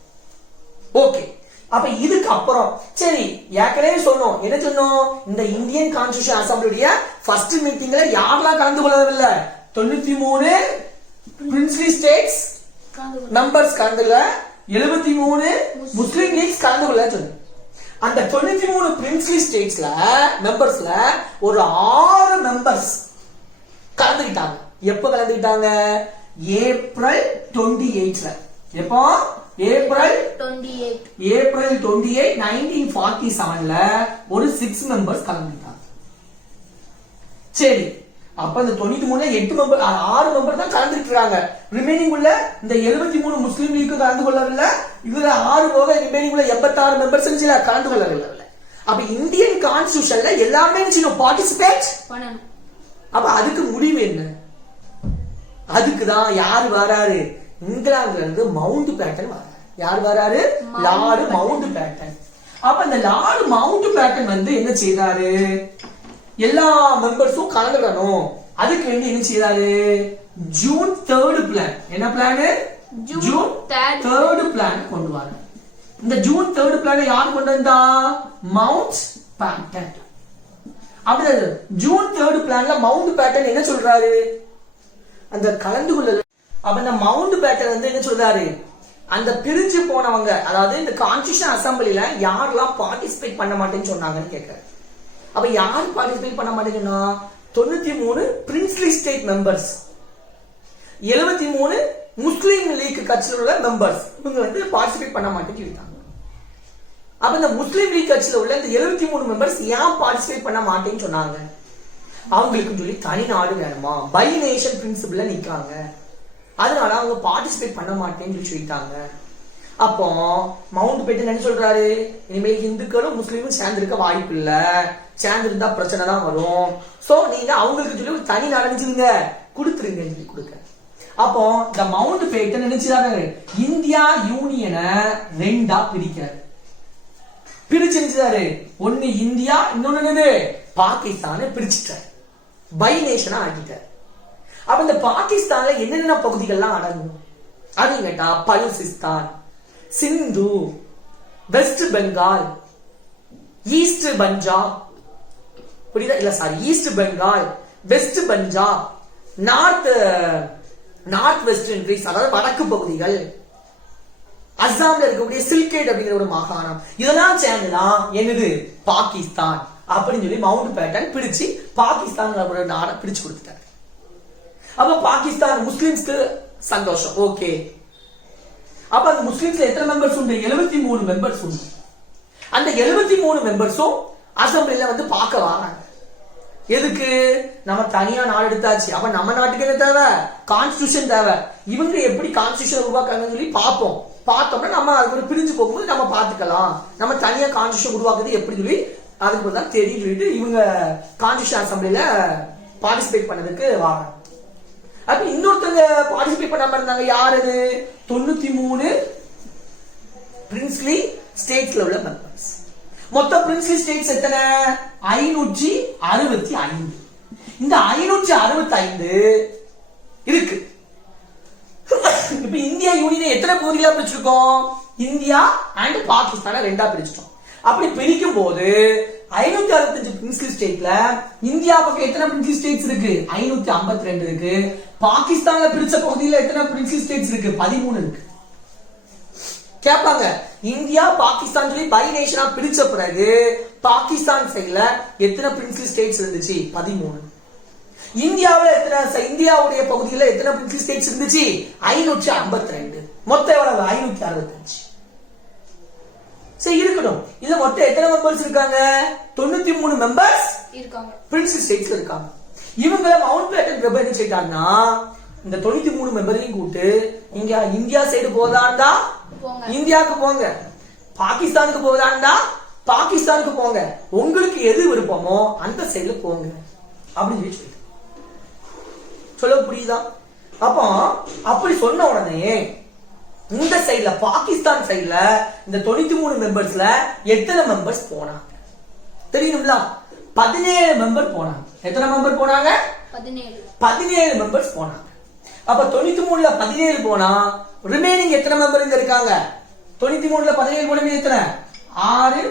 ஓகே, அப்ப இதுக்கு அப்புறம் சரி ஏற்கனவே சொன்னோம். என்ன சொன்னோம்? இந்த இந்தியன் கான்ஸ்டிடியூஷன் அசம்பிளியுடைய ஃபர்ஸ்ட் மீட்டிங்ல யாரெல்லாம் கலந்து கொள்ளவில்லை? 93 பிரின்ஸ்லி ஸ்டேட்ஸ் மெம்பர்ஸ் கலந்துல, 73 முஸ்லிம் லீக்ஸ் கலந்து கொள்ள சொன்னோம். அந்த 93 பிரின்ஸ்லி ஸ்டேட்ஸ்ல மெம்பர்ஸ்ல ஒரு 6 மெம்பர்ஸ் கலந்துக்கிட்டாங்க. எப்ப கலந்துக்கிட்டாங்க? ஏப்ரல் 28ல. எப்போ? ஏப்ரல் 28 1947ல ஒரு 6 மெம்பர்ஸ் கலந்துக்கிட்டாங்க. சரி, அப்ப இந்த 93 8 மெம்பர் 6 மெம்பர் தான் கலந்துட்டு இருக்காங்க. ரிமைனிங் உள்ள இந்த 73 முஸ்லிம் லீக் கலந்து கொள்ளவில்லை. இதுல 6 போக ரிமைனிங் உள்ள 86 மெம்பர்ஸ் கலந்து கொள்ளவில்லை. அப்ப இந்தியன் கான்ஸ்டிடியூஷன்ல எல்லாமே பார்ட்டிசிபேட் பண்ணணும். அப்ப அதுக்கு முடிவு என்ன? அதுக்குதான் யார் வராரு? இங்கிலாந்துல இருந்து மவுண்ட் பேட்டன் வராரு. யார் வராரு? Lord Mountbatten. அப்ப இந்த லார்டு மவுண்ட் பேட்டன் என்ன செய்தாரு? எல்லா மெம்பர்ஸும் கலந்துக்கணும். அதுக்கு வேண்டி என்ன செய்யறாரு? June 3rd plan. என்ன பிளான்? ஜூன் 3rd பிளான் கொண்டு வர. இந்த ஜூன் 3rd பிளான் யார் கொண்டு வந்தா? Mount pattern. அப்படி ஜூன் 3rd பிளான்ல மவுண்ட் பேட்டன் என்ன சொல்றாரு? அந்த கலந்து கொள்ள. அப்ப இந்த மவுண்ட் பேட்டன் என்ன சொல்றாரு? அந்த பிரிஞ்சு போனவங்க, அதாவது இந்த கான்ஸ்டிடியூஷன் அசம்பிளில யாரெல்லாம் பார்ட்டிசிபேட் பண்ண மாட்டேன்னு சொன்னாங்கன்னு கேட்கிறாரு. அப்ப யார் பார்ட்டிசிபேட் பண்ண மாட்டேங்கன்னா 93 பிரின்ஸ்லி ஸ்டேட் மெம்பர்ஸ், 73 முஸ்லீம் லீக் கட்சியில் உள்ள மெம்பர்ஸ் இவங்க வந்து பார்ட்டிசிபேட் பண்ண மாட்டேன்னு சொல்லிட்டாங்க. அப்ப இந்த முஸ்லீம் லீக் கட்சியில் உள்ள இந்த 73 மெம்பர்ஸ் ஏன் பார்ட்டிசிபேட் பண்ண மாட்டேன்னு சொன்னாங்க? அவங்களுக்கு சொல்லி தனி நாடு வேணுமா, பை நேஷன் பிரின்சிபிள்ல நிக்காங்க, அதனால அவங்க பார்ட்டிசிபேட் பண்ண மாட்டேன்னு சொல்லிட்டாங்க. அப்போ மவுண்ட் பேட்டன் என்ன சொல்றாரு, இனிமேல் இந்துக்களும் முஸ்லீமும் சேர்ந்திருக்க வாய்ப்பு இல்ல, சேர்ந்திருந்தா பிரச்சனை தான் வரும், சோ நீங்க அவங்களுக்கு சொல்லி ஒரு தனி நாடு நினைச்சுங்க கொடுத்துருங்க சொல்லி கொடுக்க. அப்போ இந்த மவுண்ட் பேட்டன் நினைச்சாரு இந்தியா யூனியனை 2ஆ பிரிக்கிறாரு. பிரிச்சு நினைச்சாரு, ஒன்னு இந்தியா, இன்னொன்னு பாகிஸ்தானை பிரிச்சுட்டார், பை நேஷனா ஆக்கிட்டார். அப்ப இந்த பாகிஸ்தான்ல என்னென்ன பகுதிகள்லாம் அடங்கும் அப்படின்னு கேட்டா பலுசிஸ்தான், சிந்து, வெஸ்ட் பெங்கால், ஈஸ்ட் பஞ்சாப், புரியுதா இல்ல sorry East Bengal, West Punjab, north western region அதாவது வடக்கு பகுதிகள், அஸ்ஸாம்ல இருக்கக்கூடிய சில்கேட் அப்படிங்கிற ஒரு மாகாணம், இதெல்லாம் சேர்ந்துதான் என்னது பாகிஸ்தான் அப்படின்னு சொல்லி மவுண்ட் பேட்டன் பிரிச்சு பாகிஸ்தான் நாடை பிரிச்சு கொடுத்துட்டாரு. அப்ப பாகிஸ்தான் முஸ்லிம்ஸ்க்கு சந்தோஷம், ஓகே. அப்ப அந்த முஸ்லிம்ஸ்ல எத்தனை மெம்பர்ஸ் உண்டு? 73 மெம்பர்ஸ் உண்டு. அந்த 73 மெம்பர்ஸும் அசம்பிளில வந்து பார்க்க வராங்க. எதுக்கு? நம்ம தனியா நாடு எடுத்தாச்சு, அப்ப நம்ம நாட்டுக்கு என்ன தேவை? கான்ஸ்டிடியூஷன் தேவை. இவங்க எப்படி கான்ஸ்டிடியூஷன் உருவாக்குறாங்கன்னு சொல்லி பார்ப்போம். பார்த்தோம்னா நம்ம அதுக்கு பிரிஞ்சு போகும்போது நம்ம பார்த்துக்கலாம், நம்ம தனியா கான்ஸ்டிடியூஷன் உருவாக்குறது எப்படி சொல்லி அதுக்கு தான் தெரியும் சொல்லிட்டு இவங்க கான்ஸ்டிடியூஷன் அசம்பிளில பார்ட்டிசிபேட் பண்ணதுக்கு வராங்க. அப்ப இன்னொருத்தங்க பார்ட்டிசிபேட் பண்ணாம இருந்தாங்க, யாரு? 93 பிரின்ஸ்லி ஸ்டேட்ஸ்ல உள்ள மெம்பர்ஸ். மொத்த பிரின்ஸ்லி ஸ்டேட்ஸ் எத்தனை? 565. இந்த 565 இருக்கு. இப்ப இந்தியா யூனியனை எத்தனை பகுதிகளா பிரிச்சிருக்கோம்? இந்தியா அண்ட் பாகிஸ்தான 2ஆ பிரிச்சிட்டோம். அப்படி பிரிக்கும் போது 565 பிரின்ஸ்லி ஸ்டேட்ல இந்தியா பக்கம் எத்தனை பிரின்ஸ்லி ஸ்டேட்ஸ் இருக்கு? 552 இருக்கு. பாகிஸ்தான்ல பிரிச்ச பகுதியில எத்தனை பிரின்ஸ்லி ஸ்டேட்ஸ் இருக்கு? 13 இருக்கு. கேட்பாங்க, இந்தியா பாகிஸ்தான் சொல்லி பை நேஷனா பிரிச்ச பிறகு பாகிஸ்தான் சைடுல எத்தனை பிரின்ஸ்லி ஸ்டேட்ஸ் இருந்துச்சு? 13. இந்தியாவுல எத்தனை, இந்தியாவுடைய பகுதியில எத்தனை பிரின்ஸ்லி ஸ்டேட்ஸ் இருந்துச்சு? 552. மொத்தம் எவ்வளவு? 565. சரி இருக்கட்டும். இதுல மொத்தம் எத்தனை மெம்பர்ஸ் இருக்காங்க? 93 மெம்பர்ஸ் இருக்காங்க, பிரின்ஸ்லி ஸ்டேட்ஸ்ல இருக்காங்க. இவங்கள மவுண்ட் பேட்டன் வெப் என்ன செய்தாங்கன்னா, இந்த 93 மெம்பரையும் கூட்டு இங்க இந்தியா சைடு போதாண்டா இந்தியாவுக்கு போங்க, பாகிஸ்தானுக்கு போதாண்டா பாகிஸ்தானுக்கு போங்க, உங்களுக்கு எது விருப்பமோ அந்த சைடுல போங்க அப்படின்னு சொல்லி சொல்ல புரியுதா? அப்போ அப்படி சொன்ன உடனே இந்த சைடுல பாகிஸ்தான் சைடுல இந்த 93 மெம்பர்ஸ்ல எத்தனை மெம்பர்ஸ் போனாங்க தெரியுங்களா? 17 மெம்பர் போனாங்க. எத்தனை மெம்பர் போனாங்க? 17 மெம்பர்ஸ் போனாங்க. அப்ப 93ல 17 போனா ரிமைனிங் எத்தனை மெம்பர் இங்க இருக்காங்க? 93ல 17 போன எத்தனை? 6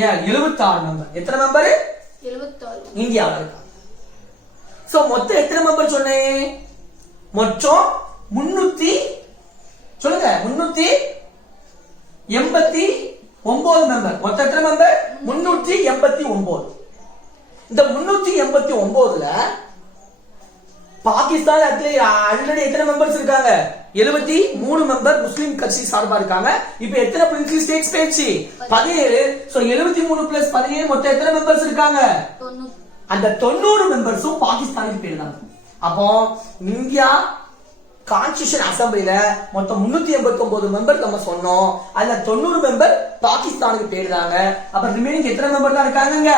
76 மெம்பர். எத்தனை மெம்பர்? 76 இந்தியாவுல இருக்காங்க. சோ மொத்தம் எத்தனை மெம்பர் சொன்னேன்? மொத்தம் 300 சொல்லுங்க 389 மெம்பர். மொத்தம் எத்தனை மெம்பர்? 389. இந்த 389ல பாகிஸ்தான் ஆல்ரெடி எத்தனை மெம்பர்ஸ் இருக்காங்க? 73 மெம்பர் முஸ்லிம் கட்சி சார்பா இருக்காங்க. இப்ப எத்தனை பிரின்ஸ்லி ஸ்டேட்ஸ் பேச்சு? 17. சோ 73 பிளஸ் 17 மொத்தம் எத்தனை மெம்பர்ஸ் இருக்காங்க? 90. அந்த 90 மெம்பர்ஸும் பாகிஸ்தானுக்கு பேர் தான். அப்போ இந்தியா கான்ஸ்டிடியூஷன் அசம்பிளில மொத்தம் 389 மெம்பர் நம்ம சொன்னோம். அதுல 90 மெம்பர் பாகிஸ்தானுக்கு பேர் தாங்க. அப்ப ரிமைனிங் எத்தனை மெம்பர் தான் இருக்காங்க?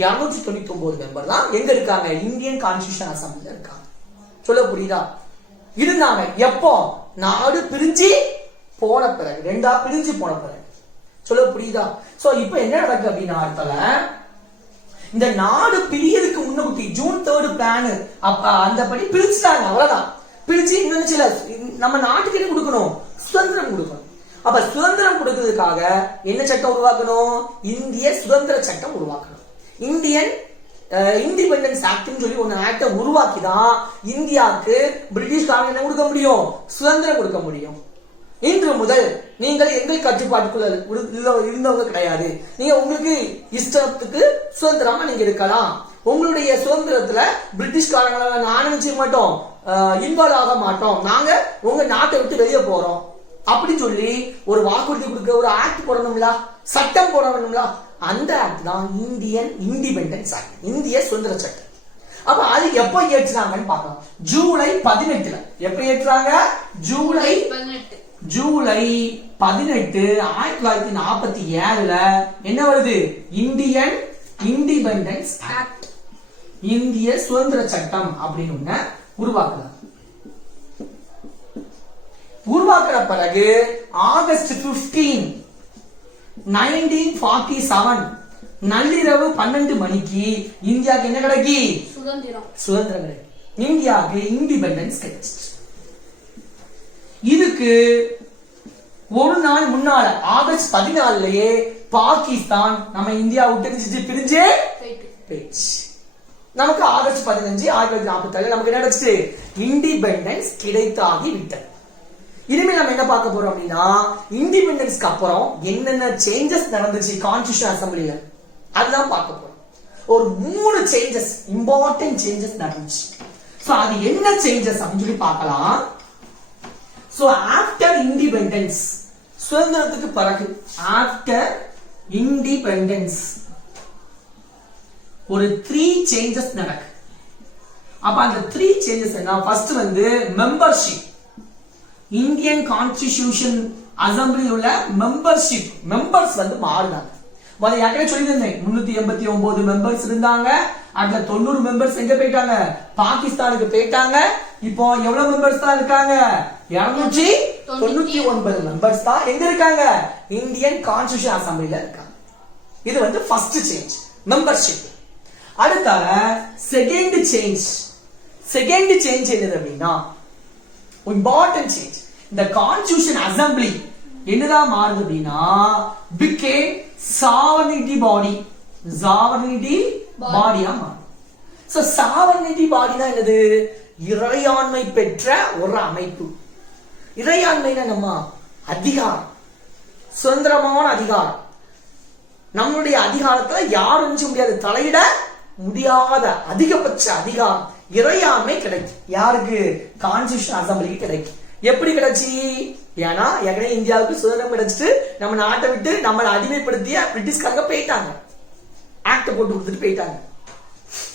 299 மெம்பர் தான் எங்க இருக்காங்க? இந்தியன் கான்ஸ்டிடியூஷன் அசம்பிளில இருக்காங்க. சொல்ல புரியுதா? இருந்தாங்க எப்போ? நாடு பிரிஞ்சு போன பிறகு, 2ஆ பிரிஞ்சு போன பிறகு. சொல்ல புரியுதா? சோ இப்போ என்ன நடக்கு அப்படின்னா, அர்த்தல இந்த நாடு பிரியதுக்கு முன்னூட்டி ஜூன் 3 பிளான் அந்தபடி பிரிச்சுட்டாங்க. அவ்வளவுதான். பிரிச்சு இன்னும் சில நம்ம நாட்டுக்கு என்ன கொடுக்கணும்? சுதந்திரம் கொடுக்கணும். அப்ப சுதந்திரம் கொடுக்கிறதுக்காக என்ன சட்டம் உருவாக்கணும்? இந்திய சுதந்திர சட்டம் உருவாக்கணும். இந்தியன் இண்டிபெண்டன்ஸ் ஆக்ட் சொல்லி ஒரு ஆக்ட உருவாக்கிதான் இந்தியாவுக்கு பிரிட்டிஷ்காரங்க என்ன கொடுக்க முடியும்? சுதந்திரம் கொடுக்க முடியும். இன்று முதல் நீங்கள் எங்கள் கட்டுப்பாட்டுக்குள்ள இருந்தவங்க கிடையாது. நீங்க உங்களுக்கு இஷ்டத்துக்கு சுதந்திரமா நீங்க இருக்கலாம். உங்களுடைய சுதந்திரத்துல பிரிட்டிஷ்காரங்கள நானும் செய்ய மாட்டோம், இன்வால்வ் ஆக மாட்டோம், நாங்க உங்க நாட்டை விட்டு வெளியே போறோம் அப்படின்னு சொல்லி ஒரு வாக்குறுதி கொடுக்க ஒரு ஆக்ட் போடணும்ல, சட்டம் போடணும்ல. அந்த ஆக்ட் தான் இந்தியன் இண்டிபெண்டன்ஸ் ஆக்ட், இந்திய சுதந்திர சட்டம். அப்ப அது எப்ப ஏற்றுறாங்கன்னு பார்க்கலாம். ஜூலை 18 எப்ப ஏற்றுறாங்க? ஜூலை 18 1947 என்ன வருது? இந்தியன் இண்டிபெண்டன்ஸ் ஆக்ட், இந்திய சுதந்திர சட்டம் அப்படின்னு ஒண்ணு உருவாக்குறாங்க. உருவாக்குற பிறகு ஆகஸ்ட் 15 1947 நள்ளிரவு 12 மணிக்கு இந்தியாவுக்கு என்ன கிடைக்கி? சுதந்திரம் கிடைக்கும். இந்தியாவுக்கு இண்டிபெண்டன்ஸ் கிடைச்சு. இதுக்கு ஒரு நாள் முன்னால ஆகஸ்ட் 14 பாகிஸ்தான் நம்ம இந்தியா விட்டு பிரிஞ்சே போயிடுச்சு. நமக்கு ஆகஸ்ட் 15 1947 நமக்கு என்ன கிடைச்சு? இண்டிபெண்டன்ஸ் கிடைத்தாகி விட்டது. இனிமேல் நம்ம என்ன பார்க்க போறோம் அப்படின்னா, இண்டிபெண்டன்ஸ்க்கு அப்புறம் என்னென்ன சேஞ்சஸ் நடந்துச்சு கான்ஸ்டிடியூஷன் அசம்பிளில அதுதான் பார்க்க போறோம். ஒரு 3 சேஞ்சஸ், இம்பார்ட்டன்ட் சேஞ்சஸ் நடந்துச்சு. சோ அது என்ன சேஞ்சஸ் அப்படின்னு சொல்லி பார்க்கலாம். சோ ஆஃப்டர் இண்டிபெண்டன்ஸ், சுதந்திரத்துக்கு பிறகு, ஆஃப்டர் இண்டிபெண்டன்ஸ் ஒரு 3 சேஞ்சஸ் நடக்கு. அப்ப அந்த 3 சேஞ்சஸ் என்ன? ஃபர்ஸ்ட் வந்து மெம்பர்ஷிப், இந்தியன் கான்ஸ்டிடியூஷன் அசம்பிளி உள்ள மெம்பர்ஷிப், மெம்பர்ஸ் வந்து மாறுனாங்க. ஏற்கனவே சொல்லியிருந்தேன் 389 மெம்பர்ஸ் இருந்தாங்க. அதுல 90 மெம்பர்ஸ் எங்க போயிட்டாங்க? பாகிஸ்தானுக்கு போயிட்டாங்க. இப்போ எவ்வளவு மெம்பர்ஸ் தான் இருக்காங்க? 299 மெம்பர்ஸ் தான் எங்க இருக்காங்க? இந்தியன் கான்ஸ்டிடியூஷன் அசம்பிளில இருக்காங்க. இது வந்து ஃபர்ஸ்ட் சேஞ்ச், மெம்பர்ஷிப். அடுத்த செகண்ட் சேஞ்ச் என்னது அப்படின்னா, இம்பார்ட்டன்ட் சேஞ்ச், இந்த கான்ஸ்டிடியூஷன் அசம்பிளி என்னதான் மாறுது அப்படின்னா, became sovereignty body, sovereignty பாடியா மாறும். சோ sovereignty பாடினா என்னது? இறையாண்மை பெற்ற ஒரு அமைப்பு. இறையாண்மைனா நம்ம அதிகாரம், சுதந்திரமான அதிகாரம். நம்மளுடைய அதிகாரத்துல யாரும் நினைச்ச முடியாது, தலையிட முடியாத அதிகபட்ச அதிகாரம், இறையாண்மை கிடைக்கும். யாருக்கு? கான்ஸ்டிடியூஷன் அசம்பிளிக்கு கிடைக்கும். எப்படி கிடைச்சி? ஏன்னா ஏற்கனவே இந்தியாவுக்கு சுதந்திரம் கிடைச்சிட்டு நம்ம நாட்டை விட்டு நம்மளை அடிமைப்படுத்திய பிரிட்டிஷ்காரங்க போயிட்டாங்க, ஆக்ட் போட்டு கொடுத்துட்டு போயிட்டாங்க.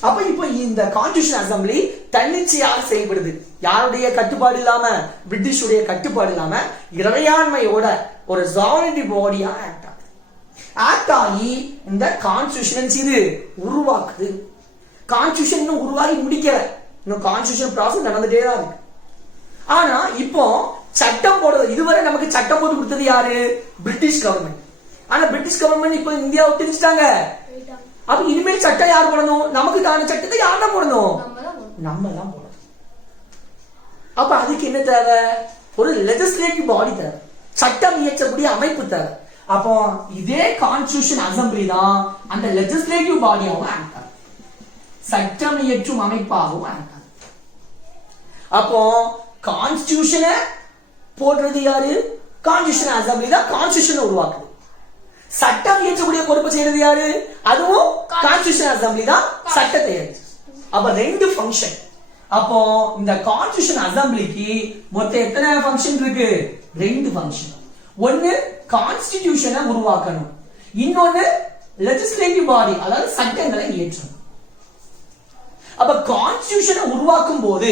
அப்ப இப்போ இந்த கான்ஸ்டிடியூஷன் அசம்பிளி தன்னிச்சையாக செயல்படுது. யாருடைய கட்டுப்பாடு இல்லாம, பிரிட்டிஷுடைய கட்டுப்பாடு இல்லாம, இறையாண்மையோட ஒரு சாவரிட்டி பாடியா ஆக்ட் ஆகி இந்த கான்ஸ்டிடியூஷன் இது உருவாக்குது. கான்ஸ்டிடியூஷன் இன்னும் உருவாகி முடிக்கல, இன்னும் கான்ஸ்டிடியூஷன் ப்ராசஸ் நடந்துட்டே தான் இருக்கு. ஆனா இப்போ சட்டம் போடுறது, இதுவரை நமக்கு சட்டம் போட்டு கொடுத்தது யாரு? British government. ஆனா பிரிட்டிஷ் கவர்மெண்ட் இப்போ இந்தியாவை பிரிச்சுட்டாங்க. அப்ப இனிமேல் சட்டம் யார் போடணும்? நமக்கு தான சட்டத்தை யார் தான் போடணும்? நம்ம தான் போடணும். அப்ப அதுக்கு என்ன தேவை? ஒரு லெஜிஸ்லேட்டிவ் பாடி தேவை, சட்டம் இயற்றக்கூடிய அமைப்பு தேவை. அப்போ இதே கான்ஸ்டிடியூஷன் அசம்பிளி தான் அந்த லெஜிஸ்லேட்டிவ் பாடியாகவும் ஆக்ட் ஆகும், சட்டம் இயற்றும் அமைப்பாகவும் ஆக்ட் ஆகும். அப்போ கான்ஸ்டிடியூஷனை போடுறது யாரு? கான்ஸ்டிடியூஷன் அசம்பிளி தான் கான்ஸ்டிடியூஷனை உருவாக்குது. சட்டம் இயற்றக்கூடிய பொறுப்பு செய்யறது யாரு? அதுவும் கான்ஸ்டிடியூஷன் அசம்பிளி தான் சட்டத்தை இயற்று. அப்ப 2 ஃபங்க்ஷன். அப்போ இந்த கான்ஸ்டிடியூஷன் அசம்பிளிக்கு மொத்தம் எத்தனை ஃபங்க்ஷன் இருக்கு? 2 ஃபங்க்ஷன். ஒன்னு கான்ஸ்டிடியூஷனை உருவாக்கணும், இன்னொன்னு லெஜிஸ்லேட்டிவ் பாடி, அதாவது சட்டங்களை இயற்றணும். அப்ப கான்ஸ்டிடியூஷனை உருவாக்கும் போது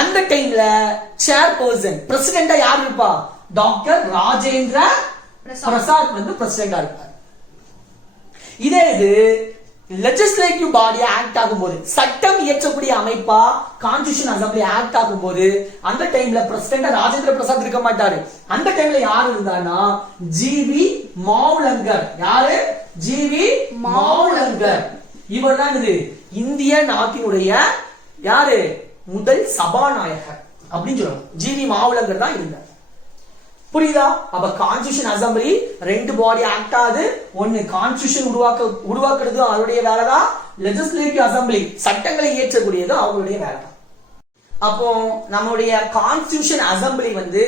அந்த டைம்ல சேர்பர்சன், பிரசிடென்டா யார் இருப்பா? டாக்டர் ராஜேந்திர பிரசாத் வந்து பிரசிடென்டா இருப்பார். இதே இது லெஜிஸ்லேட்டிவ் பாடி ஆக்ட் ஆகும்போது, சட்டம் இயற்றக்கூடிய அமைப்பா கான்ஸ்டிடியூஷன் அசம்பிளி ஆக்ட் ஆகும்போது அந்த டைம்ல பிரசிடென்டா ராஜேந்திர பிரசாத் இருக்க மாட்டாரு. அந்த டைம்ல யார் இருந்தான்னா ஜிவி மாவுலங்கர். யாரு? ஜிவி மாவுலங்கர். இவர் தான் இது இந்திய நாட்டினுடைய யாரு? முதல் சபாநாயகர் அப்படின்னு சொல்லுவாங்க. ஜிவி மாவுலங்கர் தான் இருந்தார். புரியுதா? அப்ப கான்ஸ்டிடியூஷன் அசம்பிளி 2 பாடி ஆக்ட் ஆகுது. ஒன்னு கான்ஸ்டிடியூஷன் உருவாக்குறது அவருடைய வேலைதான், லெஜிஸ்லேட்டிவ் அசம்பிளி சட்டங்களை இயற்றக்கூடியது அவங்களுடைய வேலைதான். அப்போ நம்மளுடைய கான்ஸ்டிடியூஷன் அசம்பிளி வந்து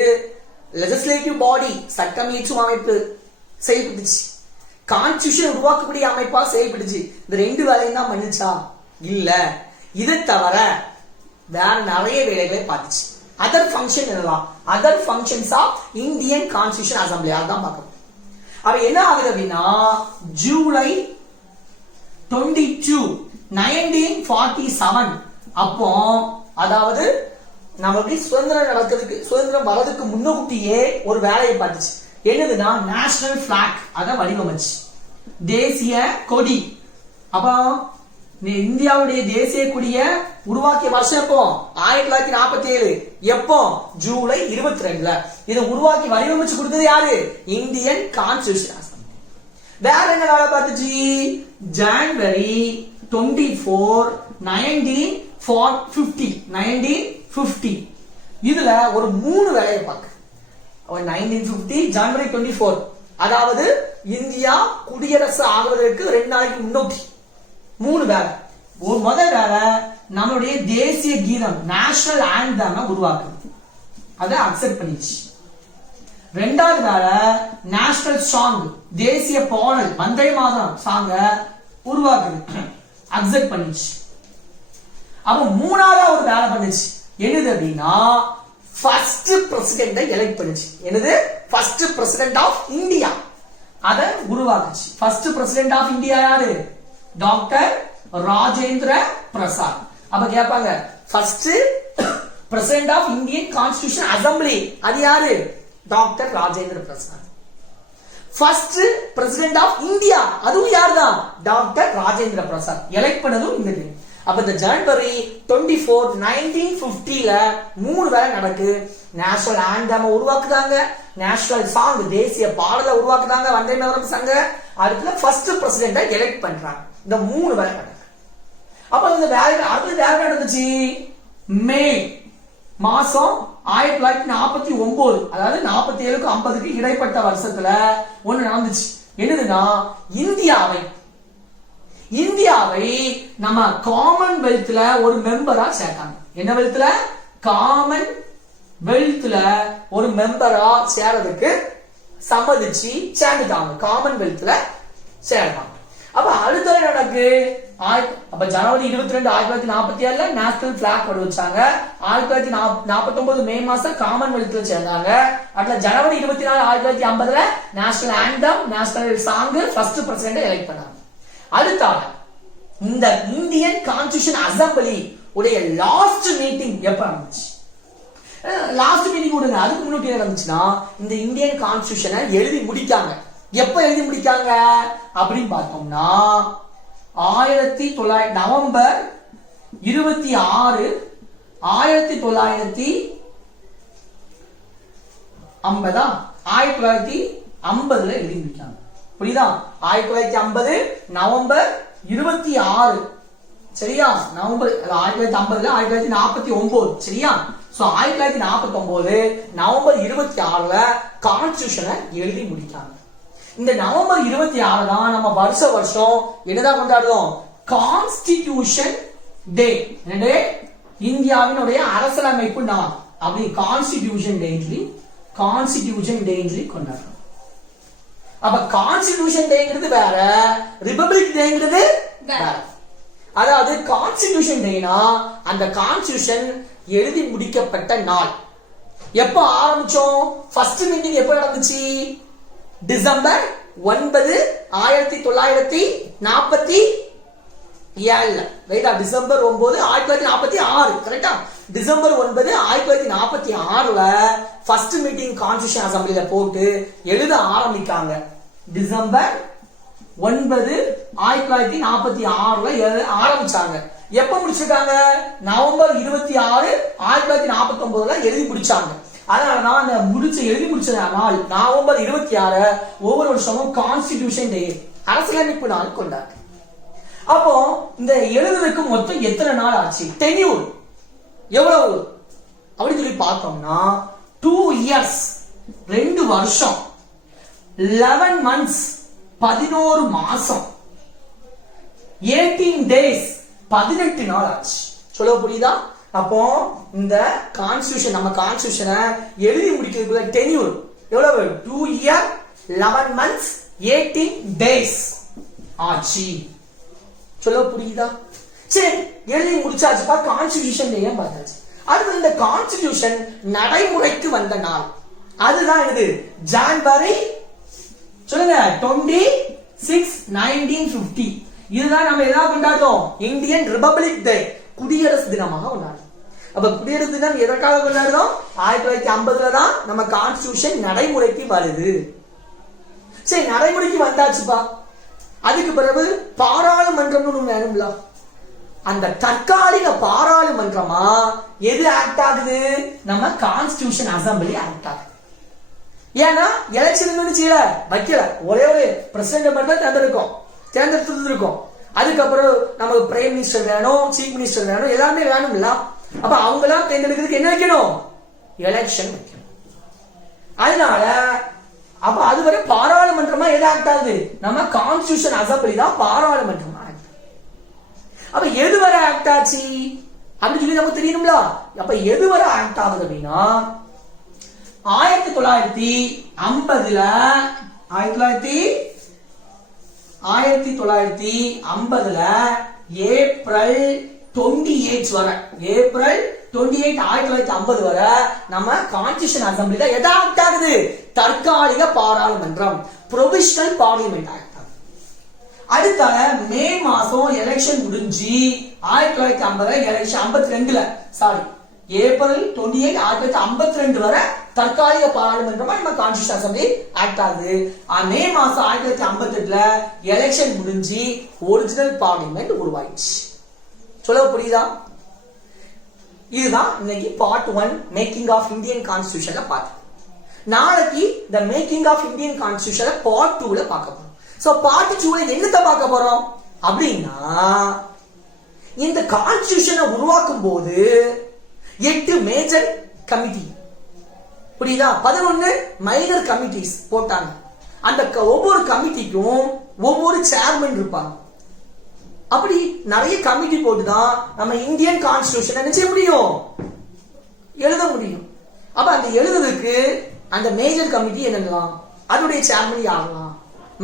லெஜிஸ்லேட்டிவ் பாடி சட்டம் இயற்றும் அமைப்பு செயல்பட்டுச்சு, கான்ஸ்டிடியூஷன் உருவாக்கக்கூடிய அமைப்பா செயல்பட்டுச்சு. இந்த 2 வேலையும் தான் பண்ணுச்சா? இல்ல. இது தவிர வேற நிறைய வேலைகளை பார்த்துச்சு. அதர் ஃபங்க்ஷன் என்னலாம்? Other functions of Indian constitution assembly அதான் பார்க்கணும். அப்ப என்ன ஆகுது அப்படின்னா ஜூலை 22 1947 அப்போ, அதாவது நமக்கு சுதந்திரம் வரதுக்கு முன்னோட்டியே ஒரு வேலையை பார்த்துச்சு. என்னதுன்னா நேஷனல் பிளாக் அத வடிவமைச்சு, தேசிய கொடி. அப்ப இந்தியாவுடைய தேசிய கொடிய உருவாக்கிய வருஷம் எப்போ? 1947. எப்போ? ஜூலை 22. இதை உருவாக்கி வடிவமைச்சு கொடுத்தது யாரு? Indian constitution assembly. வேற என்ன வேலை பார்த்துச்சு? ஜனவரி 24 1950 இதுல ஒரு 3 வேலையை பார்க்க. 1950 ஜனவரி 24, அதாவது இந்தியா குடியரசு ஆகுவதற்கு 2 நாளைக்கு முன்னோக்கி 3 வேலை. முதல் வேலை நம்மளுடைய தேசிய கீதம் நேஷனல் ஆந்தம் உருவாக்குது, அதை அக்செப்ட் பண்ணிச்சு. 2வது வேலை நேஷனல் சாங் தேசிய பாடல் வந்தே மாதரம் சாங்க உருவாக்குது, அக்செப்ட் பண்ணிச்சு. அப்ப 3வது ஒரு வேலை பண்ணுச்சு. என்னது அப்படின்னா ஃபர்ஸ்ட் பிரசிடென்ட் எலெக்ட் பண்ணுச்சு. என்னது? ஃபர்ஸ்ட் பிரசிடென்ட் ஆஃப் இந்தியா அத உருவாக்குச்சு. ஃபர்ஸ்ட் பிரசிடென்ட் ஆஃப் இந்தியா யாரு? டாக்டர் ராஜேந்திர பிரசாத். அப்ப கேட்பாங்க first president of Indian constitution assembly அது யாரு? Doctor Rajendra Prasad. First president of India அதுவும் யாருதான்? டாக்டர் ராஜேந்திர பிரசாத். எலெக்ட் பண்ணதும் இந்த. அப்ப இந்த ஜனவரி 24 1950 3 வேலை நடக்கு. நேஷனல் ஆந்தம் உருவாக்குறாங்க, நேஷனல் சாங் தேசிய பாடலை உருவாக்குறாங்க, வந்தே மாதரம் சங்க. அடுத்து ஃபர்ஸ்ட் பிரசிடென்ட் எலெக்ட் பண்றாங்க. இந்த 3 வேலை நடக்கு. அப்ப இந்த வேலை அடுத்து வேலை நடந்துச்சு மே மாசம் 1949, அதாவது 47க்கு 50க்கு இடைப்பட்ட வருஷத்துல ஒண்ணு நடந்துச்சு. என்னதுன்னா இந்தியாவை நம்ம காமன்வெல்த்ல ஒரு மெம்பரா சேர்த்தாங்க. என்ன வெல்த்ல? காமன்வெல்த்ல ஒரு மெம்பரா சேரதுக்கு சம்மதிச்சு சேர்ந்துட்டாங்க. காமன்வெல்த்ல சேர்ந்தாங்க. அப்ப அடுத்த நடக்கு அப்ப ஜனவரி 22 1947 நேஷனல் பிளாக் வடிவச்சாங்க. 1949 மே மாசம் காமன்வெல்த்ல சேர்ந்தாங்க. அதுல ஜனவரி 24 1950 national anthem national song first president elect பண்ணாங்க. அடுத்தாக இந்த இந்தியன் கான்ஸ்டிடியூஷன் அசம்பிளி உடைய லாஸ்ட் மீட்டிங் எப்ப நடந்துச்சு? லாஸ்ட் மீட்டிங் விடுங்க, அதுக்கு முன்னாடி என்ன நடந்துச்சுன்னா இந்த இந்தியன் கான்ஸ்டிடியூஷனை எழுதி முடிக்காங்க. எப்ப எழுதி முடிக்காங்க அப்படின்னு பார்த்தோம்னா நவம்பர் 26 1950 1950 எழுதி முடிக்காங்க. புரியுதா? 1950 நவம்பர் 26 சரியா? நவம்பர் 1950 1949 சரியா? சோ 1949 நவம்பர் 26 கான்ஸ்டிடியூஷனை எழுதி முடிக்காங்க. இந்த நவம்பர் 26 தான் நம்ம வருஷம் என்னதான் கொண்டாடுறோம்? கான்ஸ்டிடியூஷன் டே. என்னடே? இந்தியாவினுடைய அரசியலமைப்பு நாள். அப்படி கான்ஸ்டிடியூஷன் டே கொண்டாடுறோம். அப்ப கான்ஸ்டிடியூஷன் டேங்கிறது வேற, ரிபப்ளிக் டேங்கிறது வேற. அதாவது கான்ஸ்டிடியூஷன் டேனா அந்த கான்ஸ்டிடியூஷன் எழுதி முடிக்கப்பட்ட நாள். எப்ப ஆரம்பிச்சோம்? ஃபர்ஸ்ட் மீட்டிங் எப்ப நடந்துச்சு? டிசம்பர் 9 1947 ரைட்டா? டிசம்பர் 9 1946 கரெக்டா? டிசம்பர் 9 1946 ஃபர்ஸ்ட் மீட்டிங் கான்ஸ்டிடியூஷன் அசம்பிளில போட்டு எழுத ஆரம்பிக்காங்க. டிசம்பர் 9 1946 எழுத ஆரம்பிச்சாங்க. எப்ப முடிச்சிருக்காங்க? நவம்பர் 26 1949 எழுதி முடிச்சாங்க. அதனாலதான் அந்த எழுதி முடிச்ச நாள் நவம்பர் 26 ஒவ்வொரு வருஷமும் கான்ஸ்டிடியூஷன் டே அரசியலமைப்பு நாள் கொண்டாடு. அப்போ இந்த எழுதுறதுக்கு மொத்தம் எத்தனை நாள் ஆச்சு? டென்யூர் எவ்வளவு அப்படின்னு சொல்லி பார்த்தோம்னா 2 இயர்ஸ் 2 வருஷம் 11 months 11 மாசம் 18 days 18 நாள் ஆச்சு. சொல்ல புரியுதா? அப்போ இந்த கான்ஸ்டிடியூஷன் நம்ம கான்ஸ்டிடியூஷனை எழுதி முடிக்கிறதுக்குள்ள டென்யூர் எவ்வளவு 2 year 11 months 18 days ஆச்சு. சொல்ல புரியுதா? சரி, எழுதி முடிச்சாச்சுப்பா, கான்ஸ்டிடியூஷன் ஏன் பார்த்தாச்சு. அடுத்து இந்த கான்ஸ்டிடியூஷன் நடைமுறைக்கு வந்த நாள் அதுதான் இது ஜான்வரி சொல்லுங்க 26 1950. இதுதான் நம்ம எல்லாம் கொண்டாடுறோம், இந்தியன் ரிபப்ளிக் டே, குடியரசு தினமாக கொண்டாடுறோம். அப்ப குடியரசு தினம் எதற்காக கொண்டாடுறோம்? 1950 தான் நம்ம கான்ஸ்டிடியூஷன் நடைமுறைக்கு வருது. சரி, நடைமுறைக்கு வந்தாச்சுப்பா. அதுக்கு பிறகு பாராளுமன்றம் ஒண்ணு வேணும்ல. அந்த தற்காலிக பாராளுமன்றமா எது ஆக்ட் ஆகுது? நம்ம கான்ஸ்டிடியூஷன் அசம்பிளி ஆக்ட் ஆகுது. ஏன்னா எலெக்ஷன் வைக்கல, ஒரே ஒரு பிரசிடண்ட் மட்டும் தேர்ந்தெடுத்திருக்கோம். அதுக்கப்புறம் நமக்கு பிரைம் மினிஸ்டர் வேணும், சீஃப் மினிஸ்டர் வேணும், எல்லாமே வேணும்ல. அப்ப அவங்க எல்லாம் தேர்ந்தெடுக்கிறதுக்கு என்ன வைக்கணும்? எலெக்ஷன் வைக்கணும். அதனால அப்ப அதுவரை பாராளுமன்றமா எது ஆக்ட் ஆகுது? நம்ம கான்ஸ்டிடியூஷன் அசம்பிளி தான் பாராளுமன்றமா ஆக்ட். அப்ப எது வரை ஆக்ட் ஆச்சு அப்படின்னு சொல்லி நமக்கு தெரியணும்ல. அப்ப எது வரை ஆக்ட் ஆகுது அப்படின்னா 1950 ஏப்ரல் 28 வரை, ஏப்ரல் 28 1950 வரை நம்ம கான்ஸ்டிடியூஷன் அசம்பிளி தான் எதா ஆக்ட் ஆகுது? தற்காலிக பாராளுமன்றம், ப்ரொவிஷனல் பார்லிமெண்ட் ஆக்ட். அடுத்த மே மாசம் எலெக்ஷன் முடிஞ்சு 1950 எலெக்ஷன் 52 சாரி ஏப்ரல் 28 1952 வரை தற்காலிக பாராளுமன்றமா நம்ம கான்ஸ்டிடியூஷன் அசம்பிளி ஆக்ட் ஆகுது. மே மாசம் 1958 எலெக்ஷன் முடிஞ்சு ஒரிஜினல் பார்லிமெண்ட் உருவாயிடுச்சு. சொல்ல புரியுதா? இதுதான் இன்னைக்கு பார்ட் 1 மேக்கிங் ஆஃப் இந்தியன் கான்ஸ்டிடியூஷன்ல பார்த்தோம். நாளைக்கு இந்த மேக்கிங் ஆஃப் இந்தியன் கான்ஸ்டிடியூஷன்ல பார்ட் 2ல பார்க்க போறோம். சோ பார்ட் 2ல என்னத்த பார்க்க போறோம் அப்படின்னா, இந்த கான்ஸ்டிடியூஷனை உருவாக்கும் போது 8 மேஜர் கமிட்டி, புரியுதா, 11 மைனர் கமிட்டிஸ் போட்டாங்க. அந்த ஒவ்வொரு கமிட்டிக்கும் ஒவ்வொரு சேர்மன் இருப்பாங்க. அப்படி நிறைய கமிட்டி போட்டுதான் நம்ம இந்தியன் கான்ஸ்டிடியூஷன் என்ன செய்ய முடியும்? எழுத முடியும். அப்ப அந்த எழுதுறதுக்கு அந்த மேஜர் கமிட்டி என்னென்னலாம், அதனுடைய சேர்மன் யாரெல்லாம்,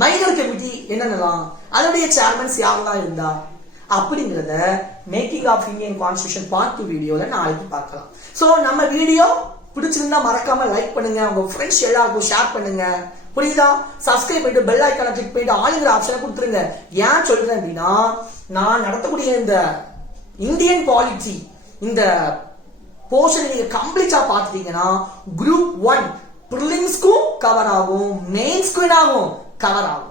மைனர் கமிட்டி என்னென்னலாம், அதனுடைய சேர்மன்ஸ் யாரெல்லாம் இருந்தா அப்படிங்கறத making of Indian constitution part 2 வீடியோல நாளைக்கு பார்க்கலாம். சோ நம்ம வீடியோ பிடிச்சிருந்தா மறக்காம லைக் பண்ணுங்க, உங்க ஃப்ரெண்ட்ஸ் எல்லாருக்கும் ஷேர் பண்ணுங்க, புரியுதா? சப்ஸ்கிரைப் பண்ணிட்டு பெல் ஐகானை கிளிக் பண்ணிட்டு ஆளுங்கிற ஆப்ஷனை கொடுத்துருங்க. ஏன் சொல்றேன் அப்படின்னா, நான் நடத்தக்கூடிய இந்த இந்தியன் பாலிட்டி இந்த போர்ஷன் நீங்க கம்ப்ளீட்டா பார்த்துட்டீங்கன்னா குரூப் 1 பிரிலிம்ஸ்க்கும் கவர் ஆகும், மெயின்ஸ்க்கும் என்ன ஆகும்? கவர் ஆகும்.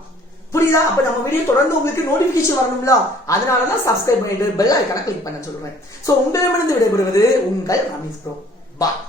புரியுதா? அப்ப நம்ம வீடியோ தொடர்ந்து உங்களுக்கு நோட்டிபிகேஷன் வரணும்ல, அதனாலதான் சப்ஸ்கிரைப் பண்ணிட்டு பெல் ஐகானை கிளிக் பண்ண சொல்றேன். சோ உங்களிடமிருந்து விடைபெறுவது உங்கள் ரமேஷ் ப்ரோ. பாய்.